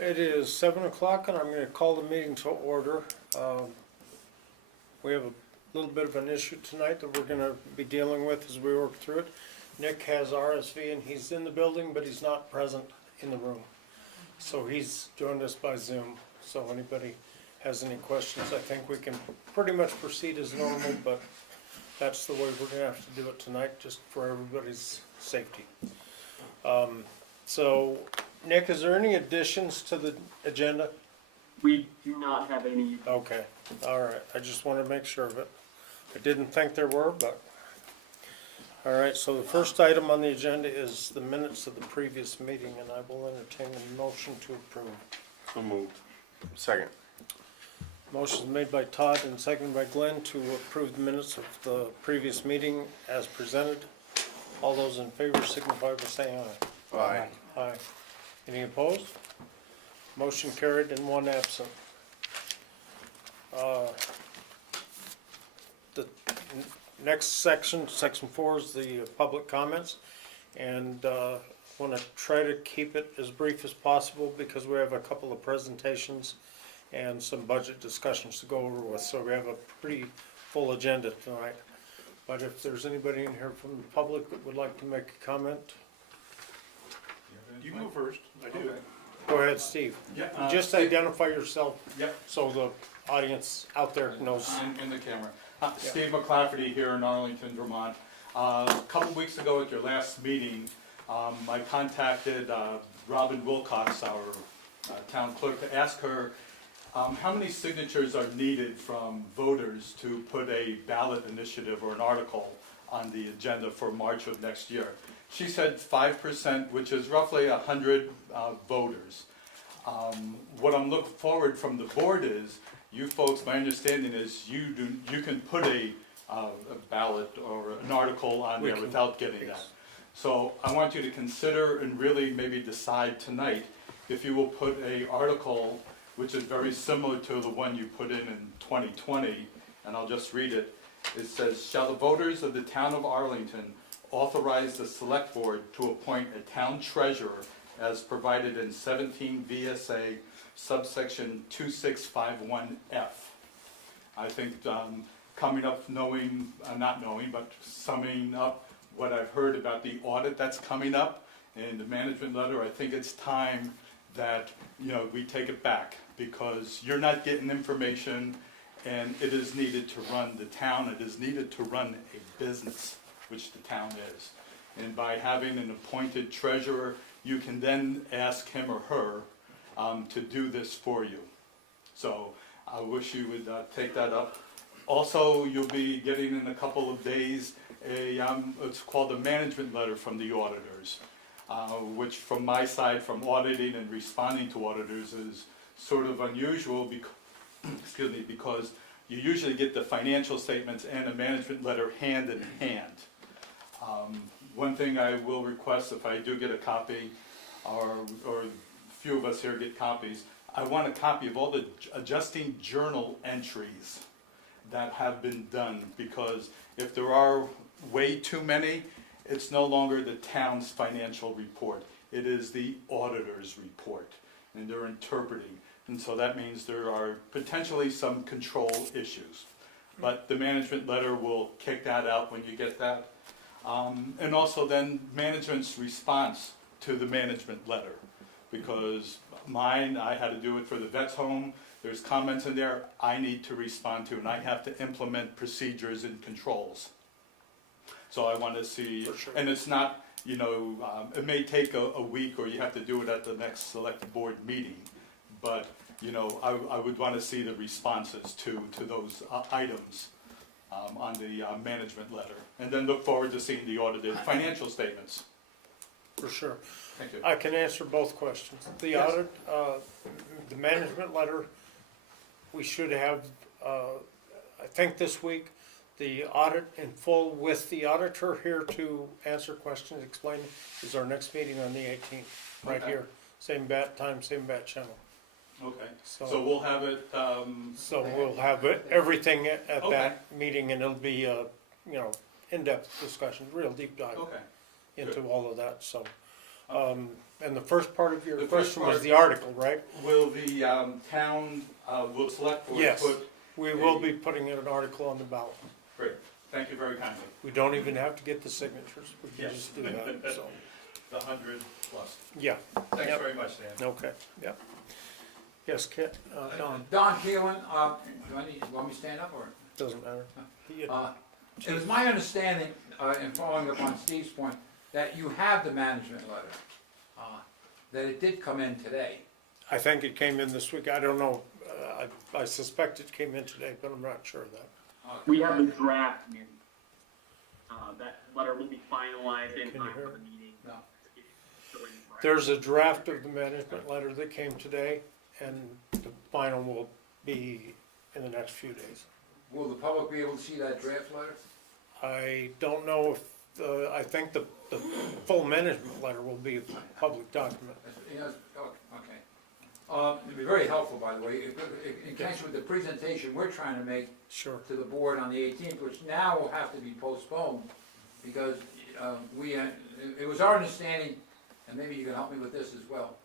It is 7 o'clock and I'm going to call the meeting to order. We have a little bit of an issue tonight that we're going to be dealing with as we work through it. Nick has RSV and he's in the building, but he's not present in the room. So he's joined us by Zoom. So anybody has any questions, I think we can pretty much proceed as normal, but that's the way we're going to have to do it tonight, just for everybody's safety. So, Nick, is there any additions to the agenda? We do not have any. Okay, all right, I just want to make sure of it. I didn't think there were, but, all right, so the first item on the agenda is the minutes of the previous meeting, and I will entertain a motion to approve. So moved. Second. Motion made by Todd and seconded by Glenn to approve the minutes of the previous meeting as presented. All those in favor signify by saying aye. Aye. Aye. Any opposed? Motion carried and one absent. The next section, section 4, is the public comments, and want to try to keep it as brief as possible because we have a couple of presentations and some budget discussions to go over with, so we have a pretty full agenda tonight. But if there's anybody in here from the public that would like to make a comment, You go first. I do. Okay. go ahead, Steve. Yeah. Just identify yourself Yep. so the audience out there knows. In the camera. Steve McClafferty here in Arlington, Vermont. A couple weeks ago at your last meeting, I contacted Robin Wilcox, our town clerk, to ask her how many signatures are needed from voters to put a ballot initiative or an article on the agenda for March of next year. She said 5%, which is roughly 100 voters. What I'm looking forward from the board is, you folks, my understanding is you can put a ballot or an article on there without getting that. So I want you to consider and really maybe decide tonight if you will put a article which is very similar to the one you put in 2020, and I'll just read it. It says, shall the voters of the town of Arlington authorize the select board to appoint a town treasurer as provided in 17 VSA subsection 2651F. I think coming up knowing, not knowing, but summing up what I've heard about the audit that's coming up in the management letter, I think it's time that we take it back, because you're not getting information, and it is needed to run the town. It is needed to run a business, which the town is. And by having an appointed treasurer, you can then ask him or her to do this for you. So I wish you would take that up. Also, you'll be getting in a couple of days it's called a management letter from the auditors, which from my side, from auditing and responding to auditors, is sort of unusual because you usually get the financial statements and a management letter hand in hand. One thing I will request, if I do get a copy, or a few of us here get copies, I want a copy of all the adjusting journal entries that have been done, because if there are way too many, it's no longer the town's financial report. It is the auditor's report, and they're interpreting. And so that means there are potentially some control issues. But the management letter will kick that out when you get that. And also then management's response to the management letter. Because mine, I had to do it for the vet's home. There's comments in there I need to respond to, and I have to implement procedures and controls. So I want to see, Sure. and it's not, it may take a week, or you have to do it at the next select board meeting. But, I would want to see the responses to those items on the management letter. And then look forward to seeing the audited financial statements. For sure. Thank you. I can answer both questions. The Yes. audit, the management letter, we should have, I think this week, the audit in full with the auditor here to answer questions, explain, is our next meeting on the 18th, right Okay. here. Same bat time, same bat channel. Okay. So So we'll have it, we'll have everything at Okay. that meeting, and it'll be, in-depth discussion, real deep dive okay. into all of that, so. And the first part of your The first question was part- the article, right? Will the town, will select board Yes. put? We will be putting in an article on the ballot. Great, thank you very kindly. We don't even have to get the signatures, we can Yes. just do that, so, The 100 plus. yeah, Thanks Yep. very much, Dan. okay, yeah. Yes, Kit, Don, Don Keelan, you want me to stand up or? doesn't matter. He- It was my understanding, in following up on Steve's point, that you have the management letter, that it did come in today. I think it came in this week, I don't know, I suspect it came in today, but I'm not sure of that. We have the draft in. That letter will be finalized in Can you time hear for the it? meeting. No. There's a draft of the management letter that came today, and the final will be in the next few days. Will the public be able to see that draft letter? I don't know if, I think the full management letter will be a public document. Yes, okay. It'd be very helpful, by the way, in connection with the presentation we're trying to make Sure. to the board on the 18th, which now will have to be postponed, because it was our understanding, and maybe you can help me with this as well,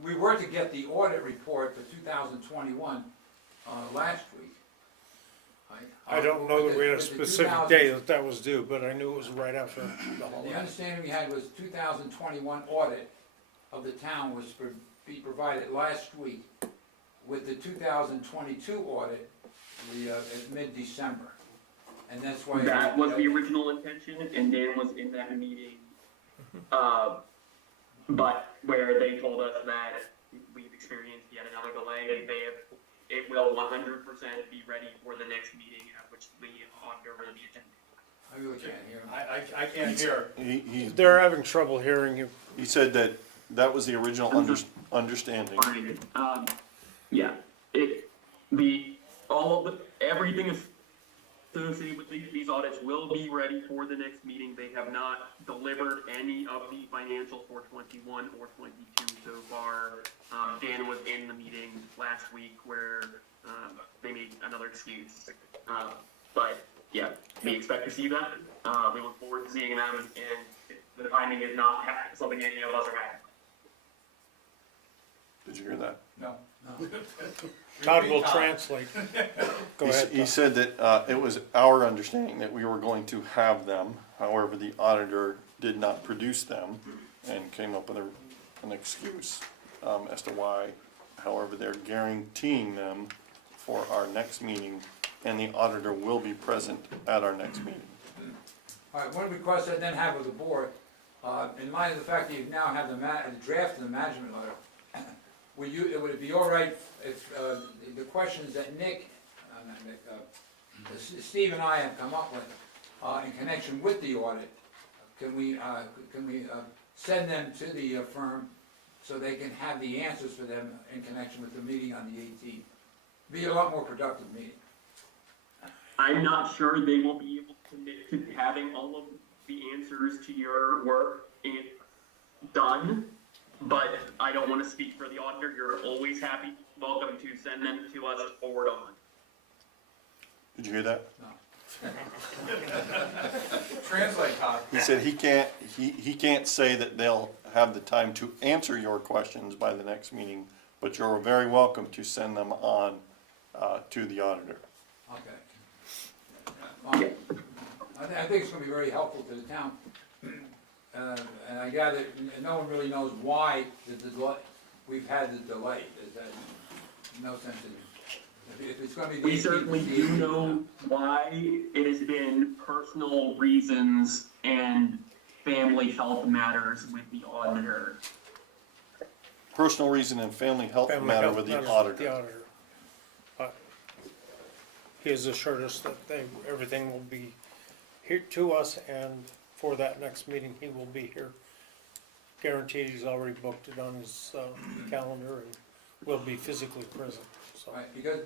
we were to get the audit report for 2021 last week. Right? I don't know that we had a With the specific 2000 day that was due, but I knew it was right after the The holiday. understanding we had was 2021 audit of the town was to be provided last week, with the 2022 audit, at mid-December. And that's why. That was the original intention, and Dan was in that meeting. But where they told us that we've experienced yet another delay, it will 100% be ready for the next meeting at which the auditor will be attending. I really can't hear him. I can't hear. They're having trouble hearing you. He said that that was the original understanding. Fine. Yeah, everything associated with these audits will be ready for the next meeting. They have not delivered any of the financials for 21 or 22 so far. Dan was in the meeting last week where they made another excuse. But yeah, we expect to see that. We look forward to seeing them, and the timing is not something any of us are happy. Did you hear that? No. Todd will translate. Go ahead. He said that it was our understanding that we were going to have them. However, the auditor did not produce them and came up with an excuse as to why. However, they're guaranteeing them for our next meeting, and the auditor will be present at our next meeting. All right, one request I then have of the board, in light of the fact that you now have the draft of the management letter, would it be all right if the questions that Steve and I have come up with in connection with the audit, can we send them to the firm so they can have the answers for them in connection with the meeting on the 18th? Be a lot more productive meeting. I'm not sure they will be able to commit to having all of the answers to your work done, but I don't want to speak for the auditor. You're always welcome to send them to us forward on. Did you hear that? No. Translate, Todd. He said he can't say that they'll have the time to answer your questions by the next meeting, but you're very welcome to send them on to the auditor. Okay. I think it's gonna be very helpful to the town. And I gather, no one really knows why we've had the delay. There's no sense in, if it's gonna be. We certainly do know why. It has been personal reasons and family health matters with the auditor. Personal reason and family health Family matter health with the matters auditor. But he has assured us that everything will be here to us, and for that next meeting, he will be here. Guaranteed, he's already booked it on his calendar and will be physically present, so. Right, because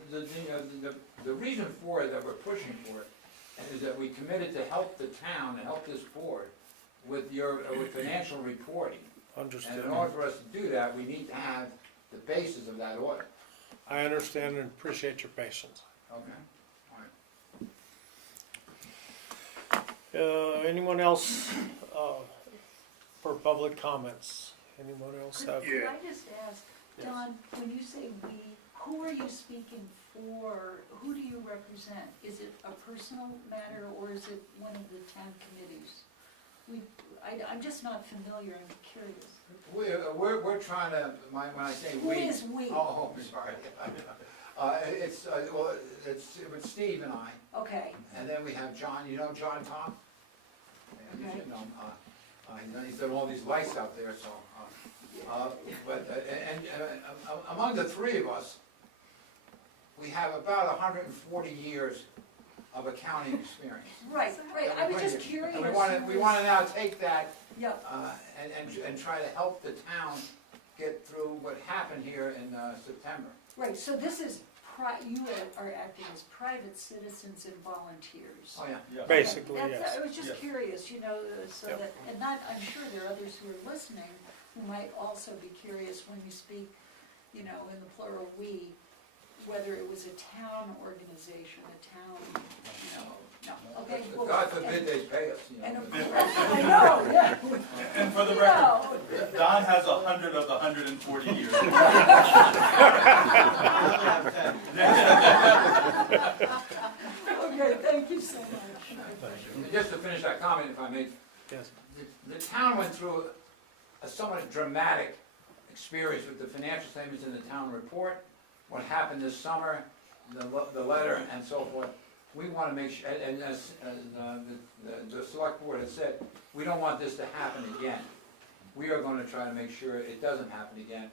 the reason for it, that we're pushing for it, is that we committed to help the town and help this board with with financial reporting. And Understood. in order for us to do that, we need to have the basis of that audit. I understand and appreciate your patience. Okay? Anyone else for public comments. Anyone else have? Could I just ask, Yes. Don, when you say we, who are you speaking for? Who do you represent? Is it a personal matter or is it one of the town committees? I'm just not familiar, I'm curious. We're trying to, when I say Who we. is we? Oh, I'm sorry. Well, it's Steve and I, Okay, and then we have John, you know John Tom? Yeah, you should know him. He's done all these lights out there, so, among the three of us, we have about 140 years of accounting experience. right, I was just curious. And we wanna now take that, Yeah, and try to help the town get through what happened here in, September. right, so this is, you are acting as private citizens and volunteers. Oh, yeah. Basically, That's- yes. I was just Yeah. curious, you know, so Yep. that, and not, I'm sure there are others who are listening who might also be curious when you speak, you know, in the plural we, whether it was a town organization, a town, you know, no, okay. well, God forbid they pay us, you and know. of- I know, yeah. And for the You record, know, Don has 100 of the 140 years. Okay, thank you so much. And just to finish that comment, if I may, Yes. the town went through a somewhat dramatic experience with the financial statements in the town report, what happened this summer, the letter and so forth. We want to make sure, and as the select board has said, we don't want this to happen again. We are going to try to make sure it doesn't happen again.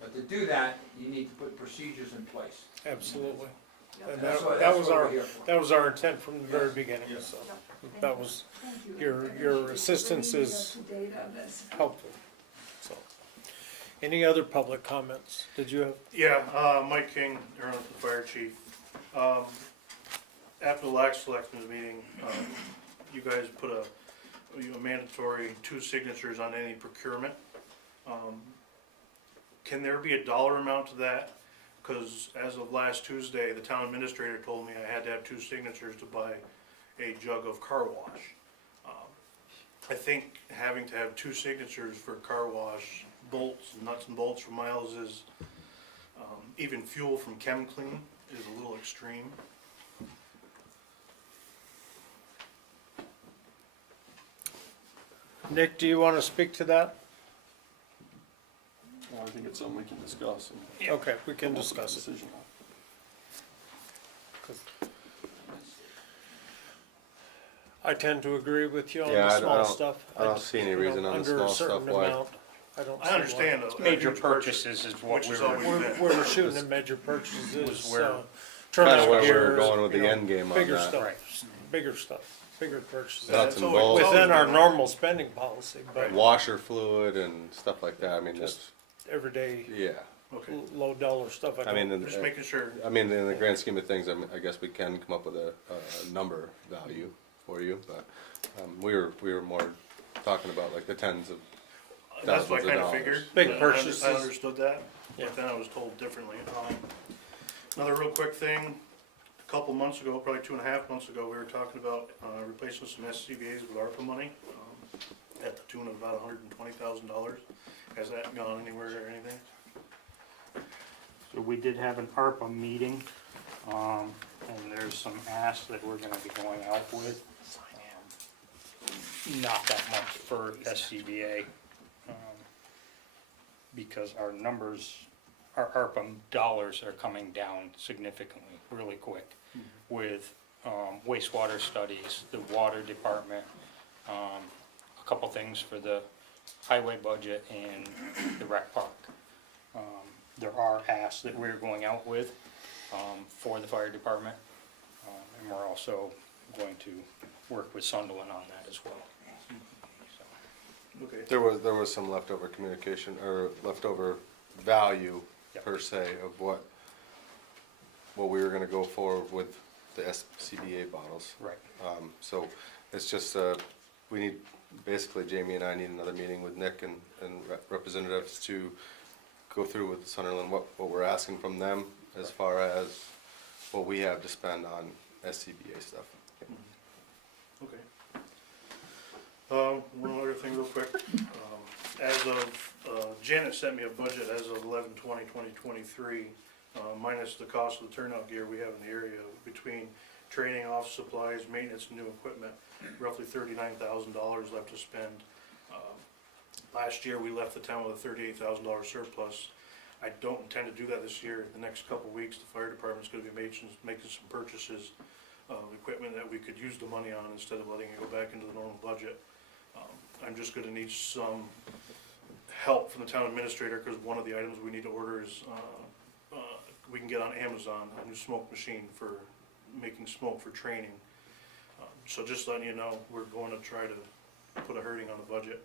But to do that, you need to put procedures in place. Absolutely. And And that's that what was we're our, here for. that was our intent from the very Yes. beginning, Yes. so Yep. that was Thank you. your- I appreciate your you assistance bringing me is- up to date on this. helpful, so. Any other public comments? Did you have? Yeah, Mike King, Arlington Fire Chief. After the last selectmen's meeting, you guys put a mandatory 2 signatures on any procurement. Can there be a dollar amount to that? Cause as of last Tuesday, the town administrator told me I had to have 2 signatures to buy a jug of car wash. I think having to have 2 signatures for car wash, bolts, nuts and bolts for miles is, even fuel from ChemClean is a little extreme. Nick, do you want to speak to that? Well, I think it's something we can discuss and Okay, we can come up with a discuss it. decision on. I tend to agree with you on Yeah, the I small don't- stuff. I don't see any You know, reason on the under a small stuff certain why- amount, I don't see I understand why. those. Major purchases is what Which is we were, always been. Where we're shooting at major purchases, Was where- turnout Kinda where we were gears, going with you the know, end game on bigger that. stuff, Right. bigger stuff, bigger purchases. Nuts It's and always- bolts. it's always Within our been. normal spending policy, but Washer fluid and stuff like that, I mean, Just- that's, everyday yeah. Okay, low dollar stuff. I mean, just making sure. in the grand scheme of things, I guess we can come up with a number value for you, but, we were more talking about like the tens of That's what I thousands of kinda dollars. figured. Big I purchases. understood that, Yeah. but then I was told differently. Another real quick thing, a couple months ago, probably 2.5 months ago, we were talking about, replacing some SCBA's with ARPA money, at the tune of about $120,000. Has that gone anywhere or anything? so we did have an ARPA meeting, and there's some asks that we're gonna be going out with. Not that much for SCBA, because our numbers, our ARPA dollars are coming down significantly, really quick, with wastewater studies, the water department, a couple things for the highway budget and the rec park. There are asks that we're going out with for the fire department, and we're also going to work with Sunderland on that as well. So, Okay. There was some leftover communication, or leftover value Yep. per se of what we were gonna go for with the SCBA bottles. right. So it's just, we need, basically Jamie and I need another meeting with Nick and representatives to go through with Sunderland, what we're asking from them as far as what we have to spend on SCBA stuff. Okay. One other thing real quick. As of, Janet sent me a budget as of 11/20/2023, minus the cost of the turnout gear we have in the area, between training, office supplies, maintenance, and new equipment, roughly $39,000 left to spend. Last year, we left the town with a $38,000 surplus. I don't intend to do that this year. The next couple of weeks, the fire department's gonna be making some purchases of equipment that we could use the money on instead of letting it go back into the normal budget. I'm just gonna need some help from the town administrator, cause one of the items we need to order is, we can get on Amazon, a new smoke machine for making smoke for training. So just letting you know, we're going to try to put a hurting on the budget,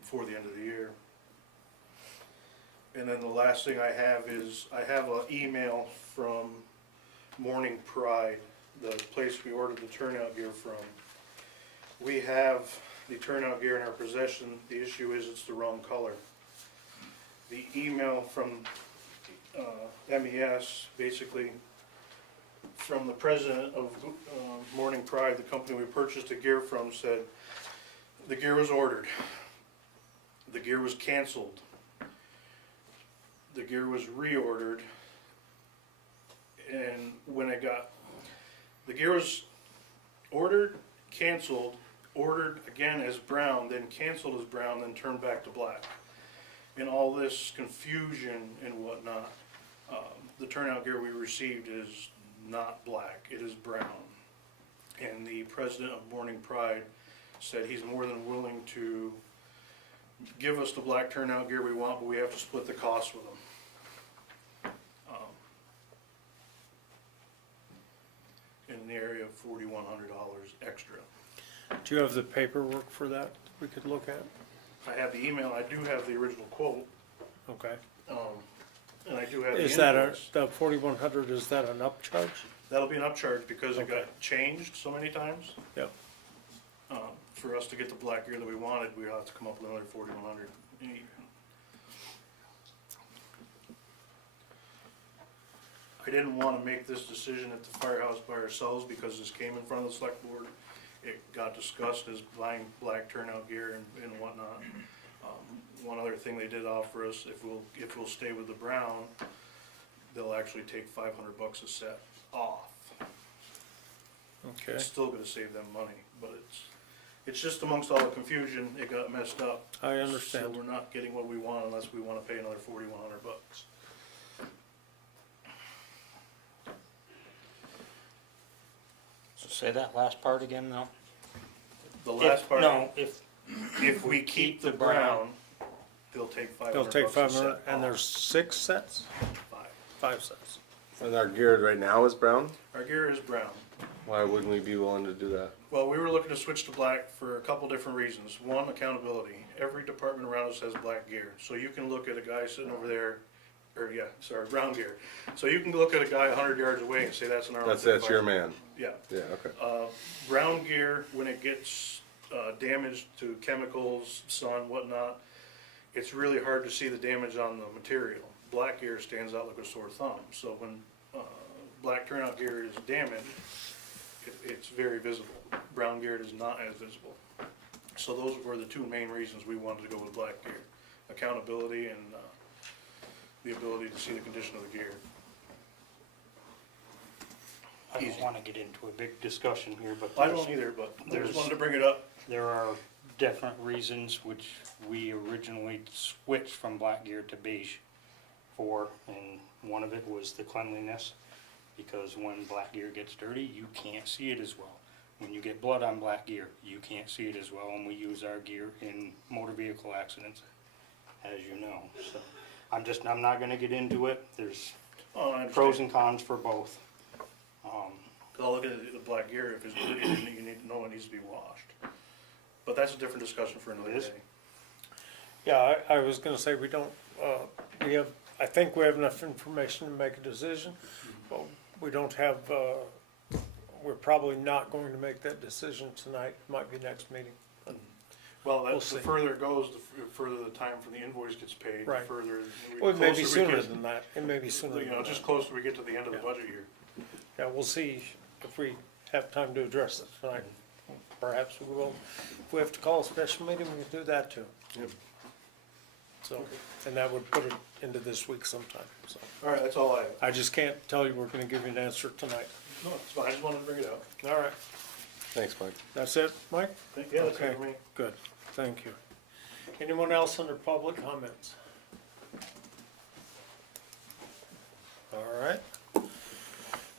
before the end of the year. And then the last thing I have is, I have an email from Morning Pride, the place we ordered the turnout gear from. We have the turnout gear in our possession. The issue is it's the wrong color. The email from MES, basically from the president of Morning Pride, the company we purchased the gear from, said the gear was ordered. The gear was canceled. The gear was reordered. And when the gear was ordered, canceled, ordered again as brown, then canceled as brown, then turned back to black. And all this confusion and whatnot, the turnout gear we received is not black, it is brown. And the president of Morning Pride said he's more than willing to give us the black turnout gear we want, but we have to split the cost with them. In the area of $4,100 extra. Do you have the paperwork for that we could look at? I have the email, I do have the original quote, Okay. and I do have the Is that invoice. the 4,100, is that an upcharge? That'll be an upcharge because it Okay. got changed so many times. Yep. For us to get the black gear that we wanted, we have to come up with another 4,100. I didn't wanna make this decision at the firehouse by ourselves because this came in front of the select board. It got discussed as buying black turnout gear and whatnot. One other thing they did offer us, if we'll stay with the brown, they'll actually take $500 a set off. Okay. It's still gonna save them money, but it's just amongst all the confusion, it got messed up. I understand. So we're not getting what we want unless we wanna pay another $4,100. So say that last part again, though? The last If- part, No, if, if we keep the brown, they'll take $500 They'll take a 500, set and off. there's 6 sets? Five. 5 sets. And our gear right now is brown? Our gear is brown. Why wouldn't we be willing to do that? Well, we were looking to switch to black for a couple different reasons. One, accountability. Every department around us has black gear. So you can look at a guy sitting over there, brown gear. So you can look at a guy 100 yards away and say that's an Arlington. That's your man. Yeah. Yeah, okay. Brown gear, when it gets damaged to chemicals, sun, whatnot, it's really hard to see the damage on the material. Black gear stands out like a sore thumb. So when black turnout gear is damaged, it's very visible. Brown gear is not as visible. So those were the two main reasons we wanted to go with black gear. Accountability and the ability to see the condition of the gear. I don't Easy. wanna get into a big discussion here, but I don't either, but I there's- just wanted to bring it up. there are different reasons which we originally switched from black gear to beige for, and one of it was the cleanliness, because when black gear gets dirty, you can't see it as well. When you get blood on black gear, you can't see it as well, and we use our gear in motor vehicle accidents, as you know, so. I'm not gonna get into it, there's Oh, I understand. pros and cons for both. 'Cause I'll look at the black gear, if it's dirty, then you need to know it needs to be washed. But that's a different discussion for another It is. day. Yeah, I was gonna say, we don't, I think we have enough information to make a decision, but we don't have, we're probably not going to make that decision tonight, might be next meeting. Well, We'll the see. further it goes, the further the time from the invoice gets paid, the Right. further. Well, it may be closer we sooner get- than that, it may be sooner You than know, that. just closer we get to the end of the Yeah. budget year. Yeah, we'll see if we have time to address it tonight. perhaps we will, if we have to call a special meeting, we can do that too. Yep. So, and that would put it into this week sometime, so. All right, that's all I have. I just can't tell you we're gonna give you an answer tonight. No, it's fine, I just wanted to bring it up. All right, Thanks, Mike. that's it, Mike? Yeah, that's Okay. it for me. Good, thank you. Anyone else under public comments? All right.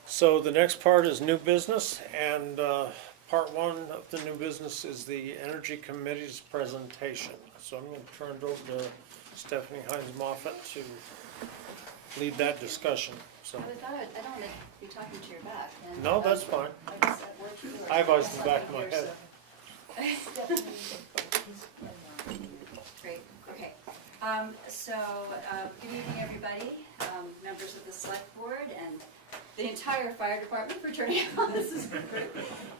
So the next part is new business, and part one of the new business is the Energy Committee's presentation. So I'm gonna turn it over to Stephanie Hines Moffett to lead that discussion, so. I don't want to be talking to your back. And, No, that's fine. I guess that works too. I have eyes in the back of my head. Great, okay. Good evening, everybody, members of the select board and the entire fire department for turning out. This is great.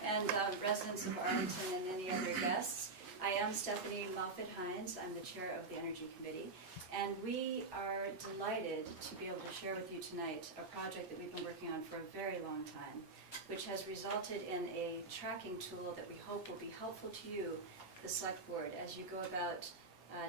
And residents of Arlington and any other guests. I am Stephanie Moffett-Hines. I'm the chair of the Energy Committee. And we are delighted to be able to share with you tonight a project that we've been working on for a very long time, which has resulted in a tracking tool that we hope will be helpful to you, the select board, as you go about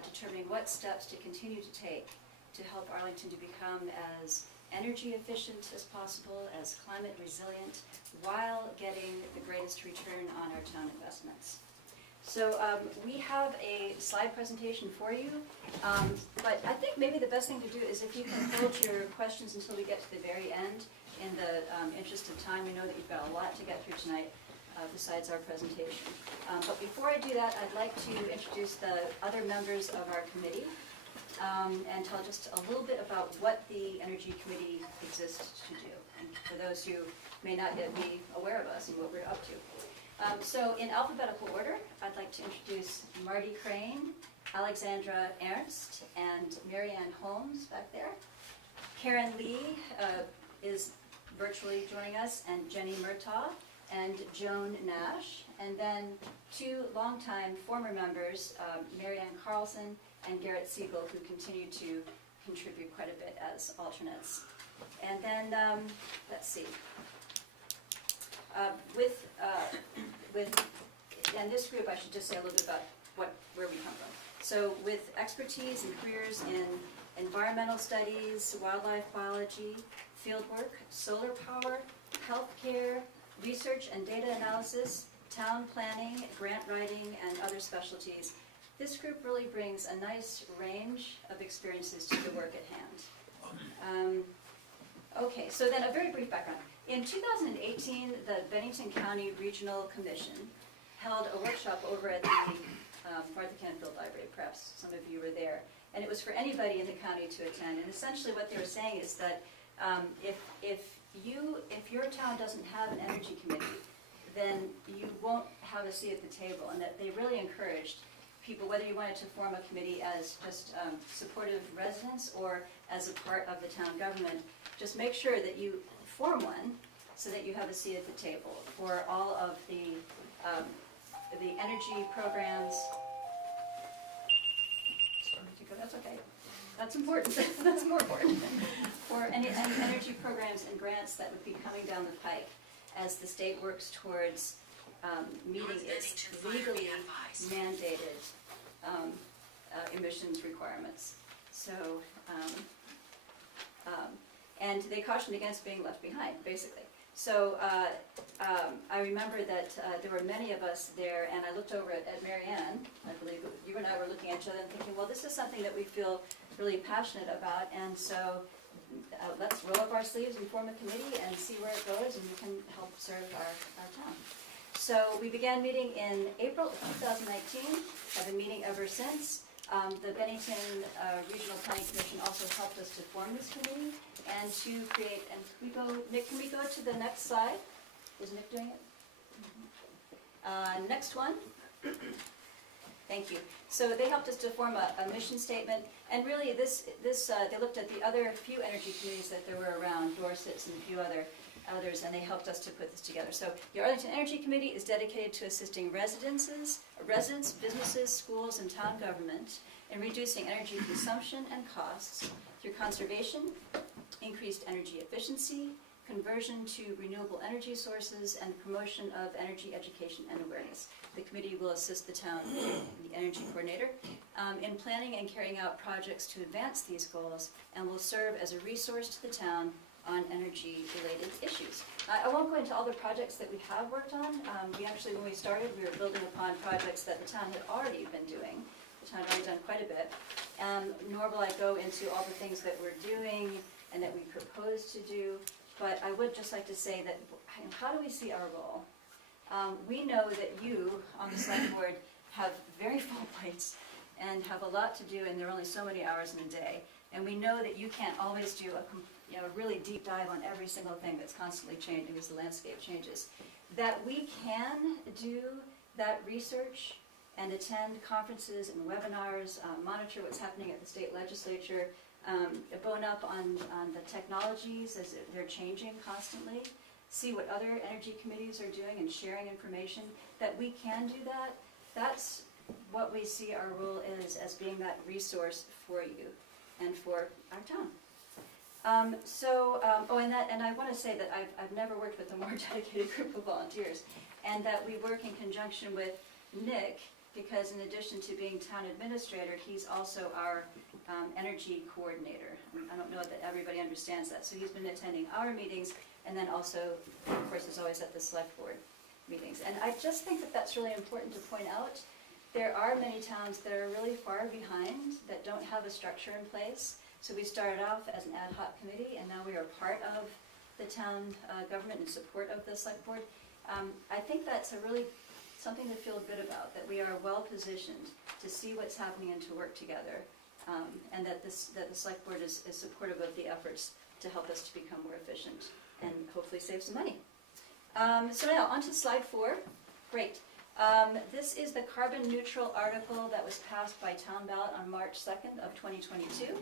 determining what steps to continue to take to help Arlington to become as energy efficient as possible, as climate resilient, while getting the greatest return on our town investments. So we have a slide presentation for you, but I think maybe the best thing to do is if you can hold your questions until we get to the very end. In the interest of time, we know that you've got a lot to get through tonight besides our presentation. But before I do that, I'd like to introduce the other members of our committee and tell just a little bit about what the Energy Committee exists to do, and for those who may not yet be aware of us and what we're up to. So in alphabetical order, I'd like to introduce Marty Crane, Alexandra Ernst, and Marianne Holmes back there. Karen Lee is virtually joining us, and Jenny Murtaugh, and Joan Nash, and then two longtime former members, Marianne Carlson and Garrett Siegel, who continue to contribute quite a bit as alternates. And then, let's see. And this group, I should just say a little bit about where we come from. So with expertise and careers in environmental studies, wildlife biology, fieldwork, solar power, healthcare, research and data analysis, town planning, grant writing, and other specialties, this group really brings a nice range of experiences to the work at hand. Okay, so then a very brief background. In 2018, the Bennington County Regional Commission held a workshop over at the Martha Canfield Library. Perhaps some of you were there. And it was for anybody in the county to attend. And essentially what they were saying is that if your town doesn't have an energy committee, then you won't have a seat at the table. And that they really encouraged people, whether you wanted to form a committee as just supportive residents or as a part of the town government, just make sure that you form one so that you have a seat at the table for all of the energy programs. Sorry to go, that's okay. That's important. That's more important. For any energy programs and grants that would be coming down the pike as the state works towards meeting its legally mandated emissions requirements. So, and they cautioned against being left behind, basically. So I remember that there were many of us there, and I looked over at Marianne. I believe you and I were looking at each other and thinking, well, this is something that we feel really passionate about, and so let's roll up our sleeves and form a committee and see where it goes, and we can help serve our town. So we began meeting in April of 2019, have been meeting ever since. The Bennington Regional Planning Commission also helped us to form this committee and to create, and Nick, can we go to the next slide? Is Nick doing it? Mm-hmm. Next one. Thank you. So they helped us to form a mission statement, and really they looked at the other few energy committees that there were around, Dorset's and a few others, and they helped us to put this together. So the Arlington Energy Committee is dedicated to assisting residents, businesses, schools, and town government in reducing energy consumption and costs through conservation, increased energy efficiency, conversion to renewable energy sources, and promotion of energy education and awareness. The committee will assist the town, the energy coordinator, in planning and carrying out projects to advance these goals, and will serve as a resource to the town on energy-related issues. I won't go into all the projects that we have worked on. We actually, when we started, we were building upon projects that the town had already been doing. The town had already done quite a bit. Nor will I go into all the things that we're doing and that we propose to do, but I would just like to say that, how do we see our role? We know that you, on the select board, have very full plates and have a lot to do, and there are only so many hours in a day. And we know that you can't always do a really deep dive on every single thing that's constantly changing as the landscape changes. That we can do that research and attend conferences and webinars, monitor what's happening at the state legislature, bone up on the technologies as they're changing constantly, see what other energy committees are doing and sharing information, that we can do that. That's what we see our role is, as being that resource for you and for our town. And I want to say that I've never worked with a more dedicated group of volunteers, and that we work in conjunction with Nick, because in addition to being town administrator, he's also our energy coordinator. I don't know that everybody understands that. So he's been attending our meetings, and then also, of course, is always at the select board meetings. And I just think that that's really important to point out. There are many towns that are really far behind, that don't have a structure in place. So we started off as an ad hoc committee, and now we are part of the town government in support of the select board. I think that's something to feel good about, that we are well positioned to see what's happening and to work together, and that the select board is supportive of the efforts to help us to become more efficient and hopefully save some money. So now, on to slide 4. Great. This is the carbon neutral article that was passed by town ballot on March 2nd of 2022.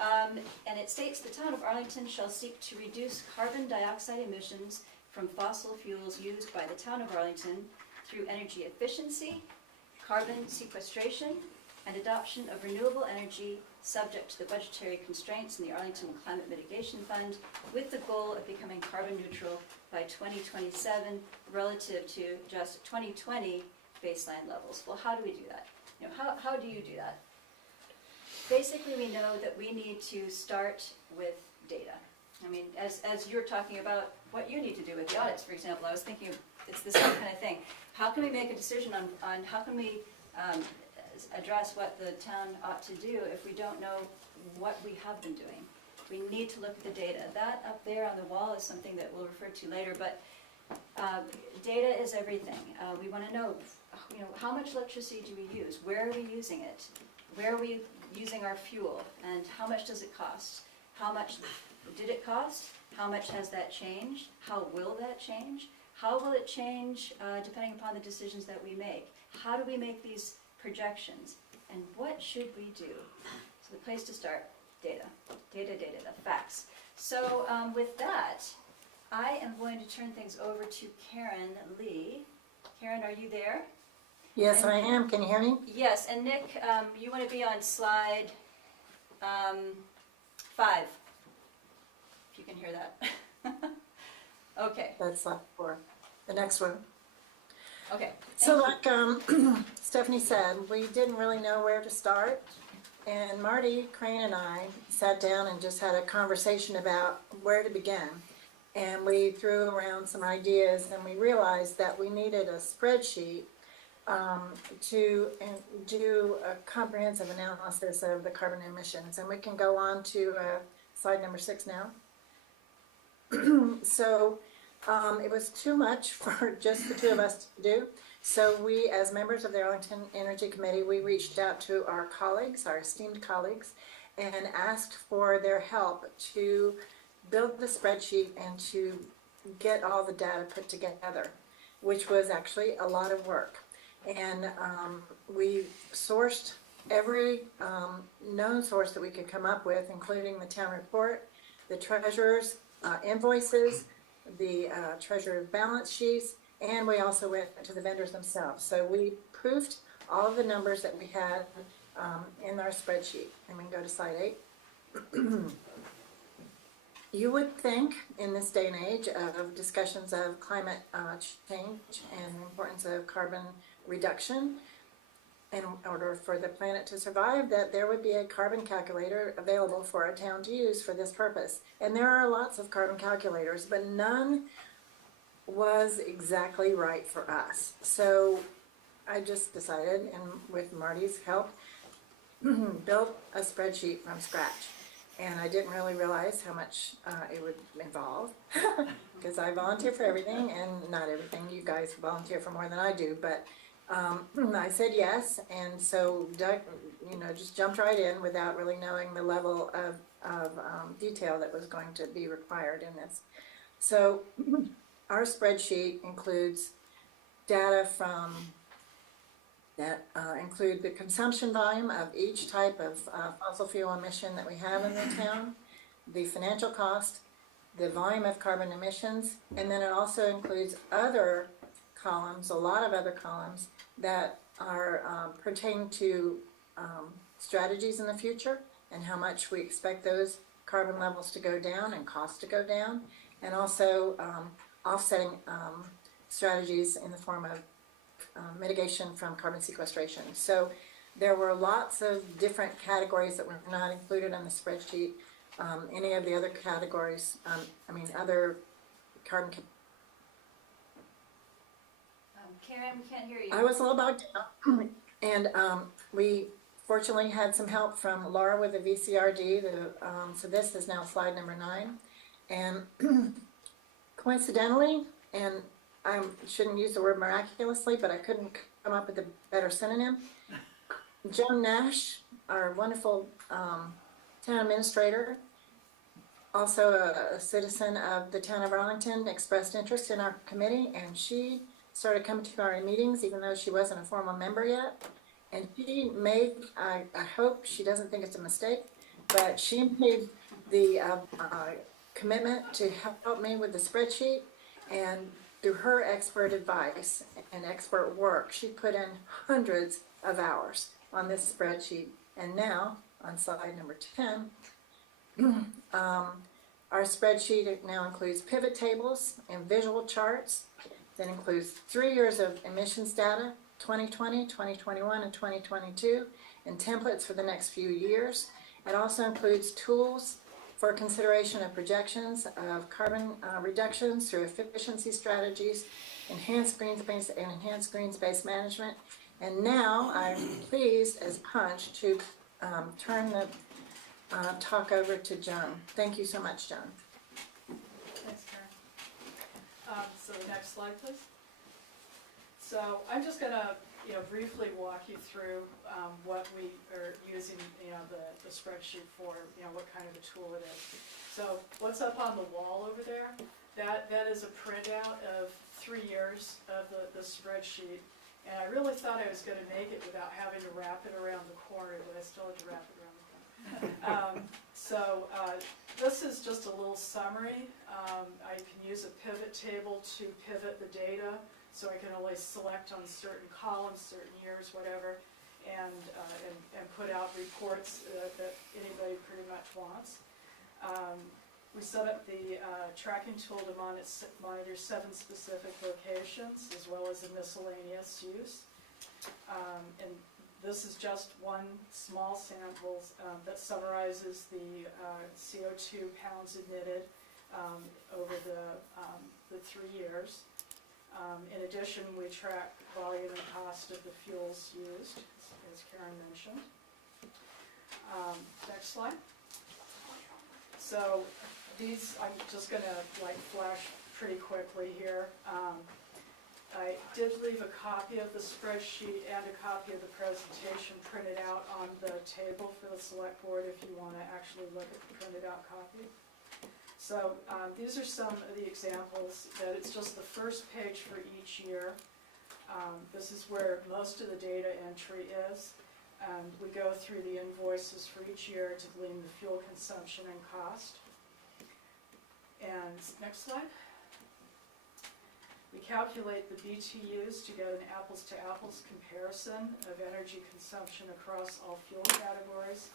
And it states the town of Arlington shall seek to reduce carbon dioxide emissions from fossil fuels used by the town of Arlington through energy efficiency, carbon sequestration, and adoption of renewable energy subject to the budgetary constraints in the Arlington Climate Mitigation Fund, with the goal of becoming carbon neutral by 2027 relative to just 2020 baseline levels. Well, how do we do that? How do you do that? Basically, we know that we need to start with data. I mean, as you're talking about what you need to do with the audits, for example, I was thinking it's the same kind of thing. How can we make a decision on how can we address what the town ought to do if we don't know what we have been doing? We need to look at the data. That up there on the wall is something that we'll refer to later, but data is everything. We want to know, how much electricity do we use? Where are we using it? Where are we using our fuel? And how much does it cost? How much did it cost? How much has that changed? How will that change? How will it change depending upon the decisions that we make? How do we make these projections? And what should we do? So the place to start, data. Data, the facts. So with that, I am going to turn things over to Karen Lee. Karen, are you there? Yes, I am. Can you hear me? Yes, and Nick, you want to be on slide 5, if you can hear that. Okay. That's slide 4. The next one. Okay. So like Stephanie said, we didn't really know where to start. And Marty Crane and I sat down and just had a conversation about where to begin. And we threw around some ideas, and we realized that we needed a spreadsheet to do a comprehensive analysis of the carbon emissions. And we can go on to slide number 6 now. So it was too much for just the two of us to do. So we, as members of the Arlington Energy Committee, we reached out to our colleagues, our esteemed colleagues, and asked for their help to build the spreadsheet and to get all the data put together, which was actually a lot of work. And we sourced every known source that we could come up with, including the town report, the treasurer's invoices, the treasurer's balance sheets, and we also went to the vendors themselves. So we proofed all of the numbers that we had in our spreadsheet. And we can go to slide 8. You would think in this day and age of discussions of climate change and the importance of carbon reduction, in order for the planet to survive, that there would be a carbon calculator available for a town to use for this purpose. And there are lots of carbon calculators, but none was exactly right for us. So I just decided, and with Marty's help, built a spreadsheet from scratch. And I didn't really realize how much it would involve, because I volunteer for everything, and not everything. You guys volunteer for more than I do, but I said yes, and so Doug, just jumped right in without really knowing the level of detail that was going to be required in this. So our spreadsheet includes data from that include the consumption volume of each type of fossil fuel emission that we have in the town, the financial cost, the volume of carbon emissions, and then it also includes other columns, a lot of other columns that are pertain to strategies in the future and how much we expect those carbon levels to go down and costs to go down, and also offsetting strategies in the form of mitigation from carbon sequestration. So there were lots of different categories that were not included on the spreadsheet. Any of the other categories, other carbon. Karen, we can't hear you. I was a little bogged down, and we fortunately had some help from Laura with the VCRD. So this is now slide number 9, and coincidentally, and I shouldn't use the word miraculously, but I couldn't come up with a better synonym. Joan Nash, our wonderful town administrator, also a citizen of the town of Arlington, expressed interest in our committee, and she started coming to our meetings even though she wasn't a formal member yet. And she made, I hope she doesn't think it's a mistake, but she made the commitment to help me with the spreadsheet, and through her expert advice and expert work, she put in hundreds of hours on this spreadsheet. And now, on slide number 10, our spreadsheet now includes pivot tables and visual charts that includes 3 years of emissions data, 2020, 2021, and 2022, and templates for the next few years. It also includes tools for consideration of projections of carbon reductions through efficiency strategies, enhanced green space management. And now I'm pleased as punch to turn the talk over to Joan. Thank you so much, Joan. Thanks, Karen. So the next slide, please. So I'm just going to, briefly walk you through what we are using, the spreadsheet for, what kind of a tool it is. So what's up on the wall over there? That is a printout of 3 years of the spreadsheet. And I really thought I was going to make it without having to wrap it around the corner, but I still had to wrap it around the corner. So this is just a little summary. I can use a pivot table to pivot the data, so I can always select on certain columns, certain years, whatever, and put out reports that anybody pretty much wants. We set up the tracking tool to monitor 7 specific locations, as well as a miscellaneous use. And this is just one small sample that summarizes the CO2 pounds emitted over the 3 years. In addition, we track volume and cost of the fuels used, as Karen mentioned. Next slide. So these, I'm just going to flash pretty quickly here. I did leave a copy of the spreadsheet and a copy of the presentation printed out on the table for the select board if you want to actually look at the printed out copy. So these are some of the examples that it's just the first page for each year. This is where most of the data entry is. And we go through the invoices for each year to glean the fuel consumption and cost. And next slide. We calculate the BTUs to get an apples-to-apples comparison of energy consumption across all fuel categories.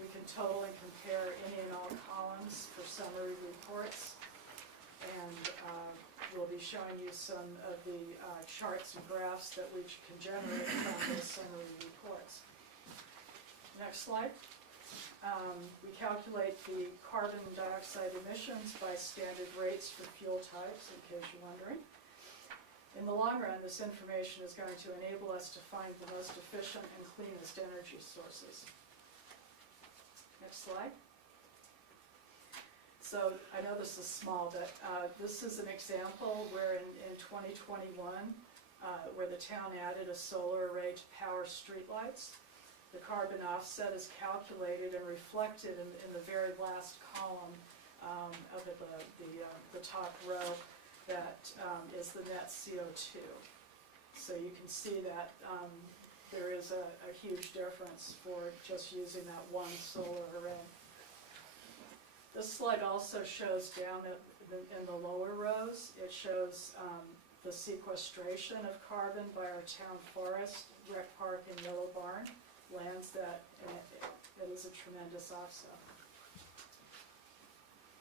We can total and compare any and all columns for summary will be showing you some of the charts and graphs that we can generate from those summary reports. Next slide. We calculate the carbon dioxide emissions by standard rates for fuel types, in case you're wondering. In the long run, this information is going to enable us to find the most efficient and cleanest energy sources. Next slide. So I know this is small, but this is an example where in 2021, where the town added a solar array to power streetlights. The carbon offset is calculated and reflected in the very last column of the top row. That is the net CO2. So you can see that there is a huge difference for just using that one solar array. This slide also shows down in the lower rows, it shows the sequestration of carbon by our town forest, rec park, and yellow barn lands that it is a tremendous offset.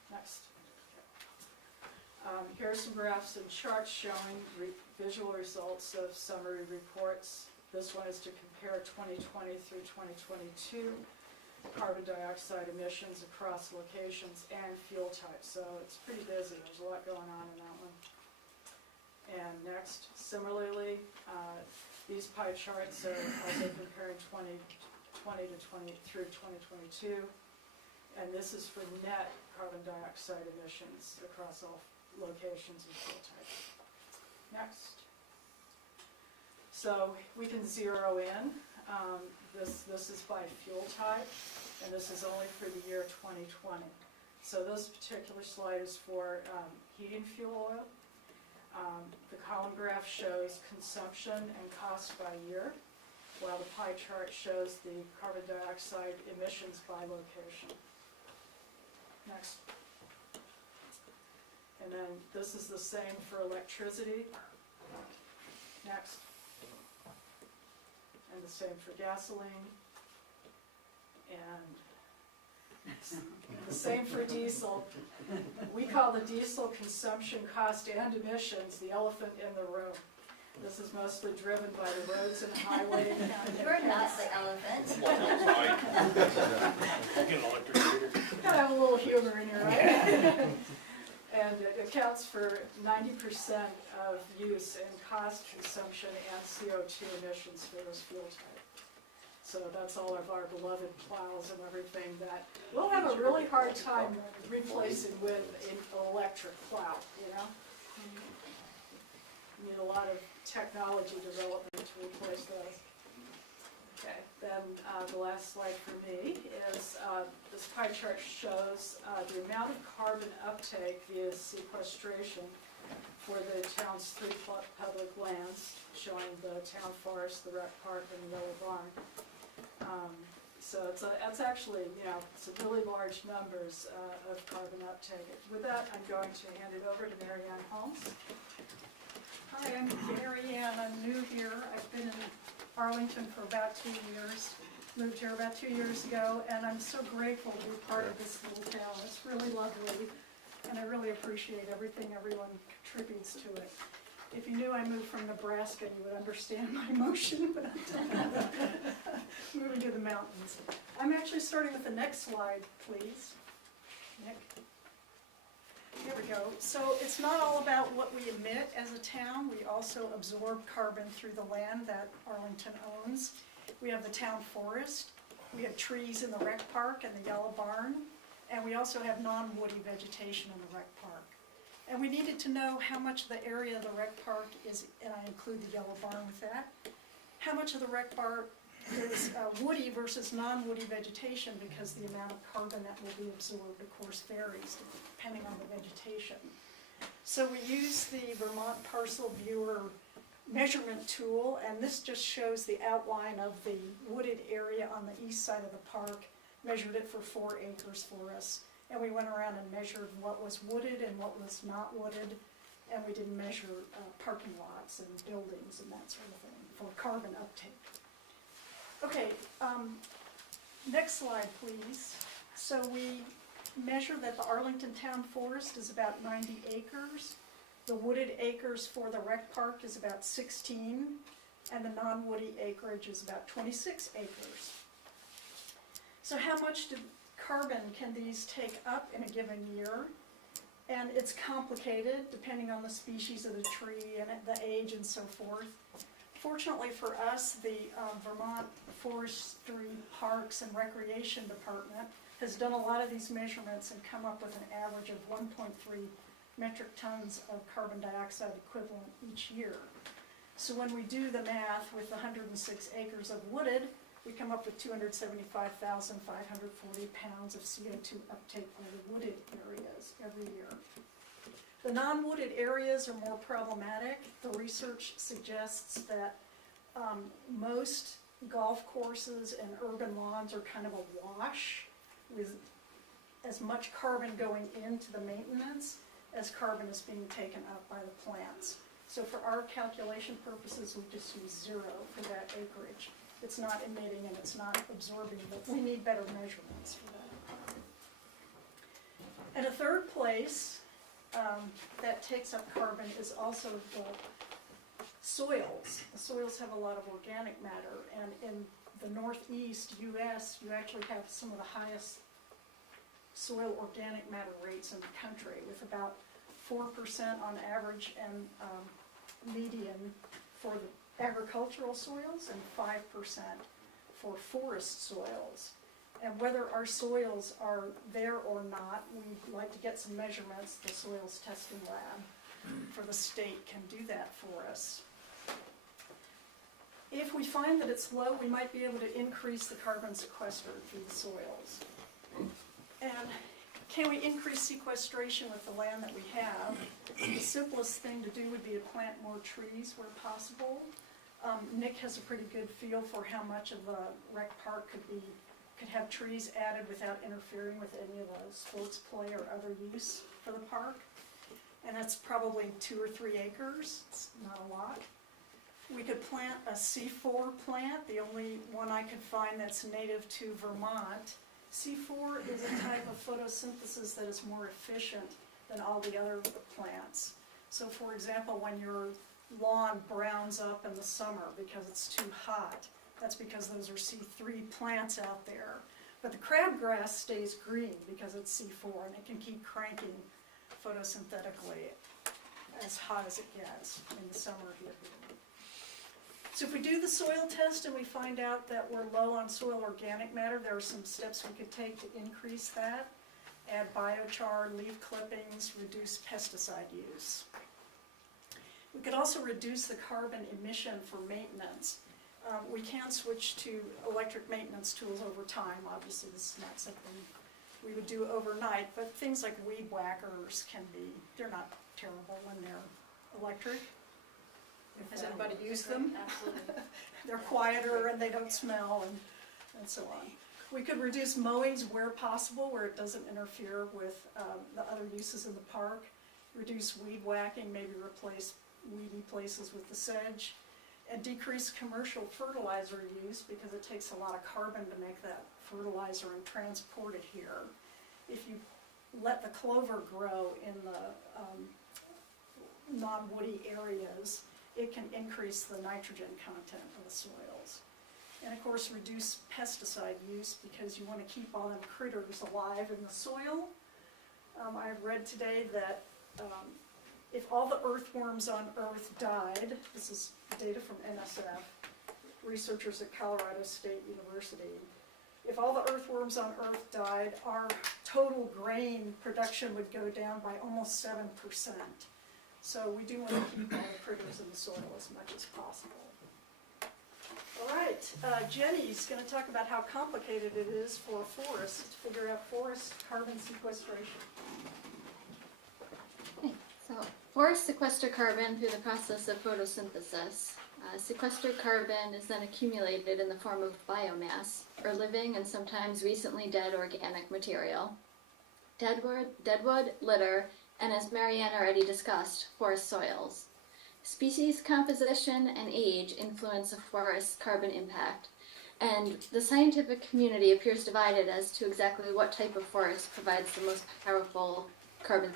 Next. Here are some graphs and charts showing visual results of summary reports. This one is to compare 2020 through 2022 carbon dioxide emissions across locations and fuel types. So it's pretty busy. There's a lot going on in that one. And next, similarly, these pie charts are also comparing 2020 through 2022. And this is for net carbon dioxide emissions across all locations and fuel types. Next. So we can zero in. This is by fuel type, and this is only for the year 2020. So this particular slide is for heating fuel oil. The column graph shows consumption and cost by year, while the pie chart shows the carbon dioxide emissions by location. Next. And then this is the same for electricity. Next. And the same for gasoline. And the same for diesel. We call the diesel consumption, cost, and emissions the elephant in the room. This is mostly driven by the roads and highway. We're not the elephant. Gotta have a little humor in here, right? And it accounts for 90% of use in cost, consumption, and CO2 emissions for this fuel type. So that's all of our beloved plows and everything that we'll have a really hard time replacing with an electric plow, you know? You need a lot of technology development to replace those. Okay, then the last slide for me is this pie chart shows the amount of carbon uptake via sequestration for the town's three public lands, showing the town forest, the rec park, and the yellow barn. So it's actually, you know, some really large numbers of carbon uptake. With that, I'm going to hand it over to Mary Ann Holmes. Hi, I'm Mary Ann. I'm new here. I've been in Arlington for about 2 years. Moved here about 2 years ago, and I'm so grateful to be part of this little town. It's really lovely, and I really appreciate everything everyone contributes to it. If you knew I moved from Nebraska, you would understand my emotion about moving to the mountains. I'm actually starting with the next slide, please. Nick. Here we go. So it's not all about what we emit as a town. We also absorb carbon through the land that Arlington owns. We have the town forest. We have trees in the rec park and the yellow barn. And we also have non-woody vegetation in the rec park. And we needed to know how much of the area of the rec park is, and I include the yellow barn with that, how much of the rec park is woody versus non-woody vegetation, because the amount of carbon that will be absorbed, of course, varies depending on the vegetation. So we use the Vermont Parcel Viewer measurement tool, and this just shows the outline of the wooded area on the east side of the park, measured it for 4 acres for us. And we went around and measured what was wooded and what was not wooded, and we did measure parking lots and buildings and that sort of thing for carbon uptake. Okay, next slide, please. So we measure that the Arlington Town Forest is about 90 acres. The wooded acres for the rec park is about 16, and the non-woody acreage is about 26 acres. So how much carbon can these take up in a given year? And it's complicated depending on the species of the tree and the age and so forth. Fortunately for us, the Vermont Forestry Parks and Recreation Department has done a lot of these measurements and come up with an average of 1.3 metric tons of carbon dioxide equivalent each year. So when we do the math with 106 acres of wooded, we come up with 275,540 pounds of CO2 uptake by the wooded areas every year. The non-wooded areas are more problematic. The research suggests that most golf courses and urban lawns are kind of a wash, with as much carbon going into the maintenance as carbon is being taken up by the plants. So for our calculation purposes, we just use 0 for that acreage. It's not emitting and it's not absorbing, but we need better measurements for that. And a third place that takes up carbon is also the soils. The soils have a lot of organic matter, and in the northeast US, you actually have some of the highest soil organic matter rates in the country, with about 4% on average and median for the agricultural soils and 5% for forest soils. And whether our soils are there or not, we'd like to get some measurements. The soils testing lab for the state can do that for us. If we find that it's low, we might be able to increase the carbon sequestered through the soils. And can we increase sequestration with the land that we have? The simplest thing to do would be to plant more trees where possible. Nick has a pretty good feel for how much of the rec park could have trees added without interfering with any of the sports play or other use for the park. And that's probably 2 or 3 acres. It's not a lot. We could plant a C4 plant, the only one I could find that's native to Vermont. C4 is a type of photosynthesis that is more efficient than all the other plants. So for example, when your lawn browns up in the summer because it's too hot, that's because those are C3 plants out there. But the crabgrass stays green because it's C4, and it can keep cranking photosynthetically as hot as it gets in the summer here. So if we do the soil test and we find out that we're low on soil organic matter, there are some steps we could take to increase that. Add biochar, leaf clippings, reduce pesticide use. We could also reduce the carbon emission for maintenance. We can switch to electric maintenance tools over time. Obviously, this is not something we would do overnight, but things like weed whackers they're not terrible when they're electric. Has anybody used them? Absolutely. They're quieter and they don't smell and so on. We could reduce mowings where possible, where it doesn't interfere with the other uses in the park. Reduce weed whacking, maybe replace weedy places with the sedge. And decrease commercial fertilizer use because it takes a lot of carbon to make that fertilizer and transport it here. If you let the clover grow in the non-woody areas, it can increase the nitrogen content of the soils. And of course, reduce pesticide use because you want to keep all them critters alive in the soil. I read today that if all the earthworms on Earth died, this is data from NSF, researchers at Colorado State University, if all the earthworms on Earth died, our total grain production would go down by almost 7%. So we do want to keep all the critters in the soil as much as possible. All right, Jenny's going to talk about how complicated it is for forests to figure out forest carbon sequestration. So forests sequester carbon through the process of photosynthesis. Sequestered carbon is then accumulated in the form of biomass, or living and sometimes recently dead organic material. Deadwood, litter, and as Marianne already discussed, forest soils. Species composition and age influence a forest's carbon impact, and the scientific community appears divided as to exactly what type of forest provides the most powerful carbon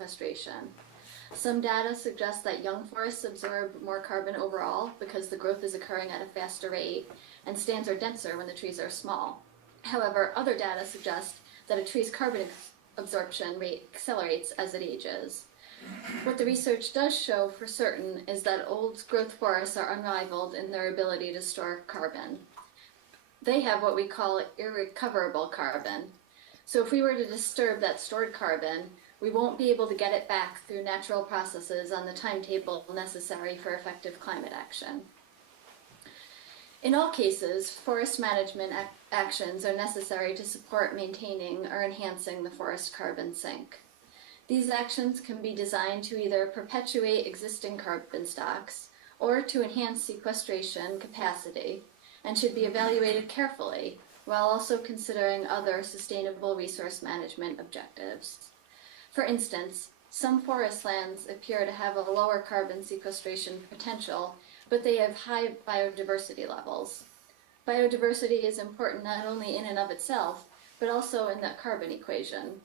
sequestration. Some data suggest that young forests absorb more carbon overall because the growth is occurring at a faster rate, and stands are denser when the trees are small. However, other data suggest that a tree's carbon absorption rate accelerates as it ages. What the research does show for certain is that old growth forests are unrivaled in their ability to store carbon. They have what we call irrecoverable carbon. So if we were to disturb that stored carbon, we won't be able to get it back through natural processes on the timetable necessary for effective climate action. In all cases, forest management actions are necessary to support maintaining or enhancing the forest carbon sink. These actions can be designed to either perpetuate existing carbon stocks or to enhance sequestration capacity, and should be evaluated carefully while also considering other sustainable resource management objectives. For instance, some forest lands appear to have a lower carbon sequestration potential, but they have high biodiversity levels. Biodiversity is important not only in and of itself, but also in the carbon equation.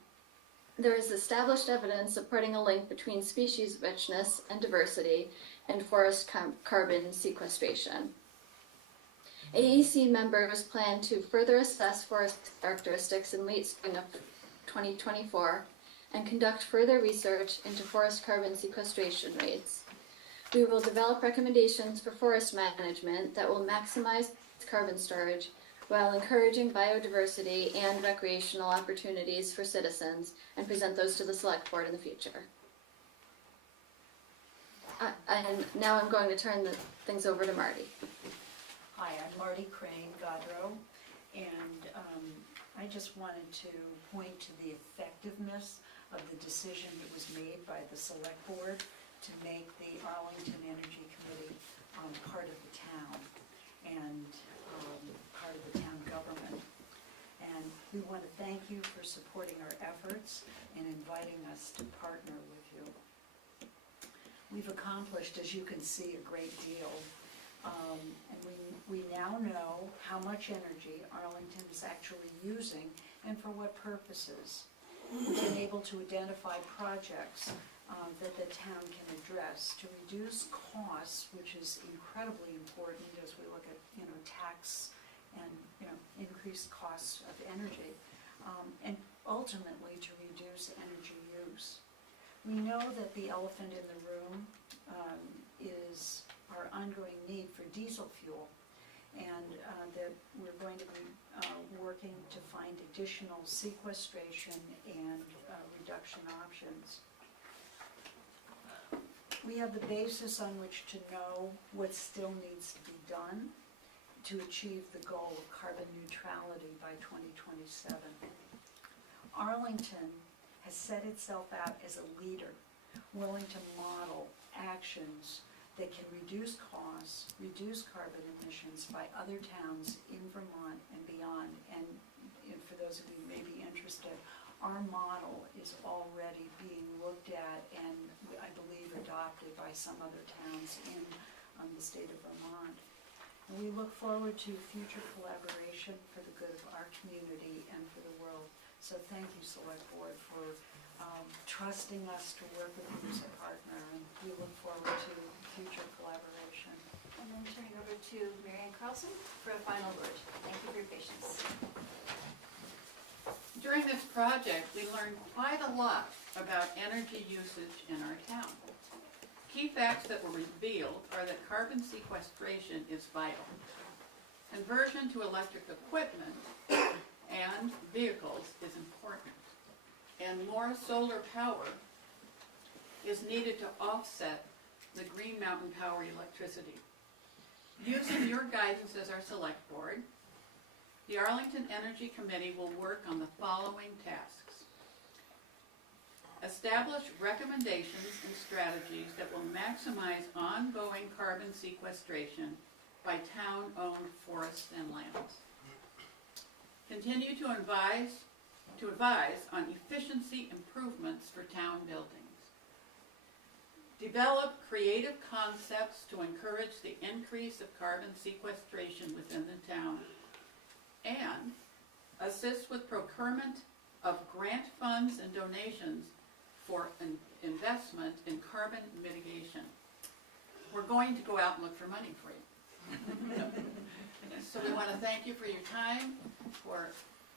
There is established evidence supporting a link between species richness and diversity and forest carbon sequestration. AEC members plan to further assess forest characteristics in late spring of 2024 and conduct further research into forest carbon sequestration rates. We will develop recommendations for forest management that will maximize carbon storage while encouraging biodiversity and recreational opportunities for citizens, and present those to the Select Board in the future. And now I'm going to turn the things over to Marty. Hi, I'm Marty Crane, Godrow, and I just wanted to point to the effectiveness of the decision that was made by the Select Board to make the Arlington Energy Committee part of the town and part of the town government. And we want to thank you for supporting our efforts and inviting us to partner with you. We've accomplished, as you can see, a great deal. And we now know how much energy Arlington is actually using and for what purposes. We've been able to identify projects that the town can address to reduce costs, which is incredibly important as we look at, tax and, increased costs of energy, and ultimately to reduce energy use. We know that the elephant in the room is our ongoing need for diesel fuel, and that we're going to be working to find additional sequestration and reduction options. We have the basis on which to know what still needs to be done to achieve the goal of carbon neutrality by 2027. Arlington has set itself out as a leader, willing to model actions that can reduce costs, reduce carbon emissions by other towns in Vermont and beyond. And for those of you who may be interested, our model is already being looked at and I believe adopted by some other towns in the state of Vermont. And we look forward to future collaboration for the good of our community and for the world. So thank you, Select Board, for trusting us to work with you as a partner, and we look forward to future collaboration. And then turning over to Marianne Carlson for a final word. Thank you for your patience. During this project, we learned quite a lot about energy usage in our town. Key facts that were revealed are that carbon sequestration is vital. Conversion to electric equipment and vehicles is important. And more solar power is needed to offset the Green Mountain Power electricity. Using your guidance as our Select Board, the Arlington Energy Committee will work on the following tasks. Establish recommendations and strategies that will maximize ongoing carbon sequestration by town-owned forests and lands. Continue to advise on efficiency improvements for town buildings. Develop creative concepts to encourage the increase of carbon sequestration within the town. And assist with procurement of grant funds and donations for an investment in carbon mitigation. We're going to go out and look for money for you. So we want to thank you for your time, for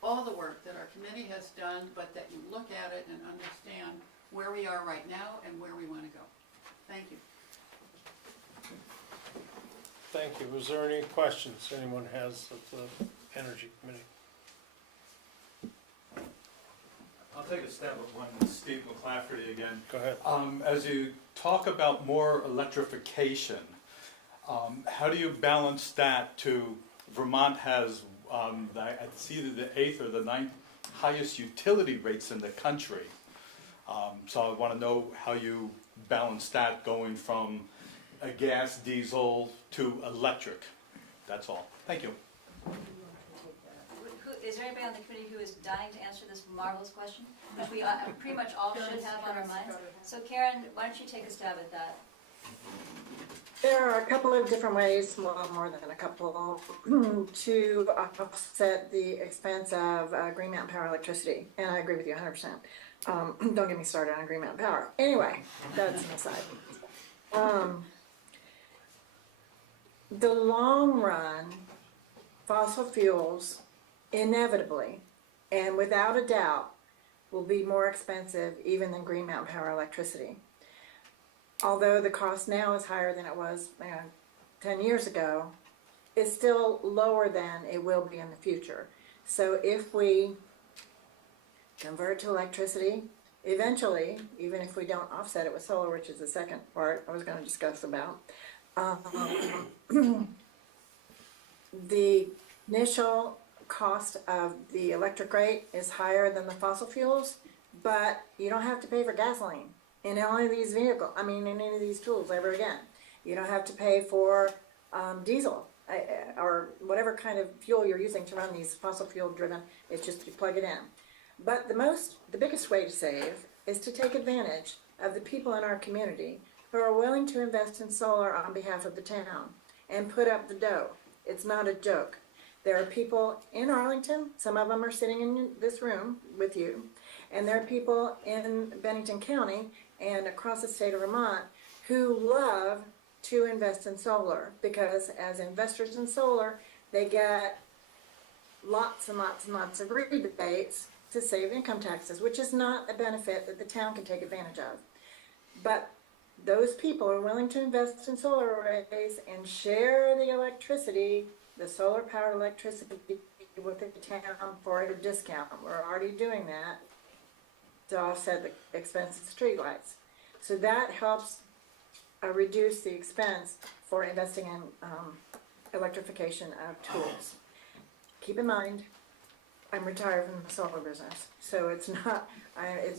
all the work that our committee has done, but that you look at it and understand where we are right now and where we want to go. Thank you. Thank you. Was there any questions anyone has of the Energy Committee? I'll take a stab at one, Steve McClafferty again. Go ahead. As you talk about more electrification, how do you balance that to, Vermont has, it's either the 8th or the 9th highest utility rates in the country. So I want to know how you balance that going from a gas, diesel to electric. That's all. Thank you. Is there anybody on the committee who is dying to answer this marvelous question? Which we pretty much all should have on our minds. So Karen, why don't you take a stab at that? There are a couple of different ways, well, more than a couple, to offset the expense of Green Mountain Power electricity. And I agree with you 100%. Don't get me started on Green Mountain Power. Anyway, that's an aside. The long run, fossil fuels inevitably and without a doubt will be more expensive even than Green Mountain Power electricity. Although the cost now is higher than it was 10 years ago, it's still lower than it will be in the future. So if we convert to electricity, eventually, even if we don't offset it with solar, which is the second part I was going to discuss about, the initial cost of the electric rate is higher than the fossil fuels, but you don't have to pay for gasoline in any of these vehicles, in any of these tools ever again. You don't have to pay for diesel or whatever kind of fuel you're using to run these fossil fuel driven, it's just you plug it in. But the biggest way to save is to take advantage of the people in our community who are willing to invest in solar on behalf of the town and put up the dough. It's not a joke. There are people in Arlington, some of them are sitting in this room with you, and there are people in Bennington County and across the state of Vermont who love to invest in solar because as investors in solar, they get lots and lots and lots of rebates to save income taxes, which is not a benefit that the town can take advantage of. But those people are willing to invest in solar arrays and share the electricity, the solar powered electricity with the town for a discount. We're already doing that to offset the expense of streetlights. So that helps reduce the expense for investing in electrification of tools. Keep in mind, I'm retired from the solar business, so it's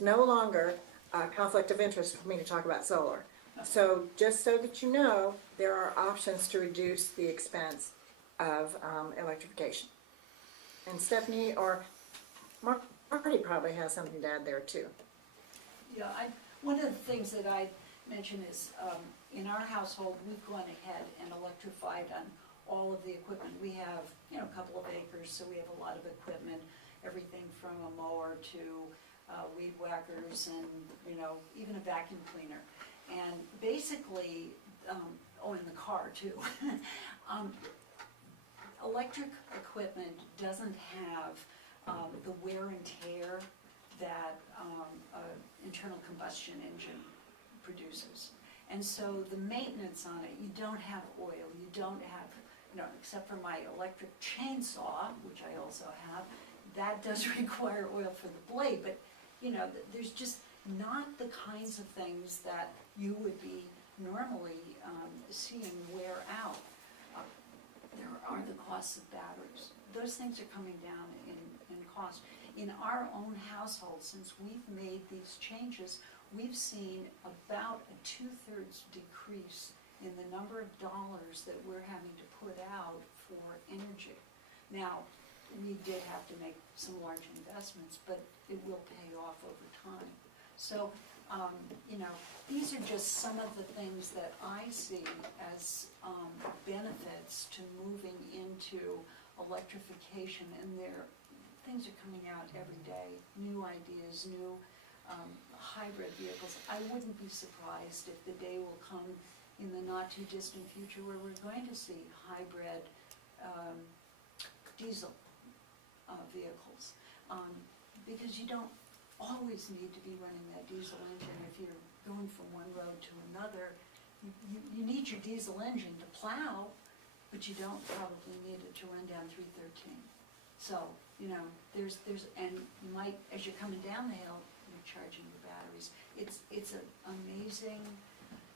no longer a conflict of interest for me to talk about solar. So just so that you know, there are options to reduce the expense of electrification. And Stephanie or Marty probably has something to add there too. Yeah, one of the things that I mention is in our household, we've gone ahead and electrified on all of the equipment. We have, a couple of acres, so we have a lot of equipment, everything from a mower to weed whackers and, even a vacuum cleaner. And basically, in the car too. Electric equipment doesn't have the wear and tear that an internal combustion engine produces. And so the maintenance on it, you don't have oil, you don't have, except for my electric chainsaw, which I also have, that does require oil for the blade, but there's just not the kinds of things that you would be normally seeing wear out. There are the costs of batteries. Those things are coming down in cost. In our own household, since we've made these changes, we've seen about a 2/3 decrease in the number of dollars that we're having to put out for energy. Now, we did have to make some large investments, but it will pay off over time. So, these are just some of the things that I see as benefits to moving into electrification, and things are coming out every day, new ideas, new hybrid vehicles. I wouldn't be surprised if the day will come in the not-too-distant future where we're going to see hybrid diesel vehicles. Because you don't always need to be running that diesel engine if you're going from one road to another. You need your diesel engine to plow, but you don't probably need it to run down 313. So, you know, and you might, as you're coming down the hill, you're charging your batteries. It's an amazing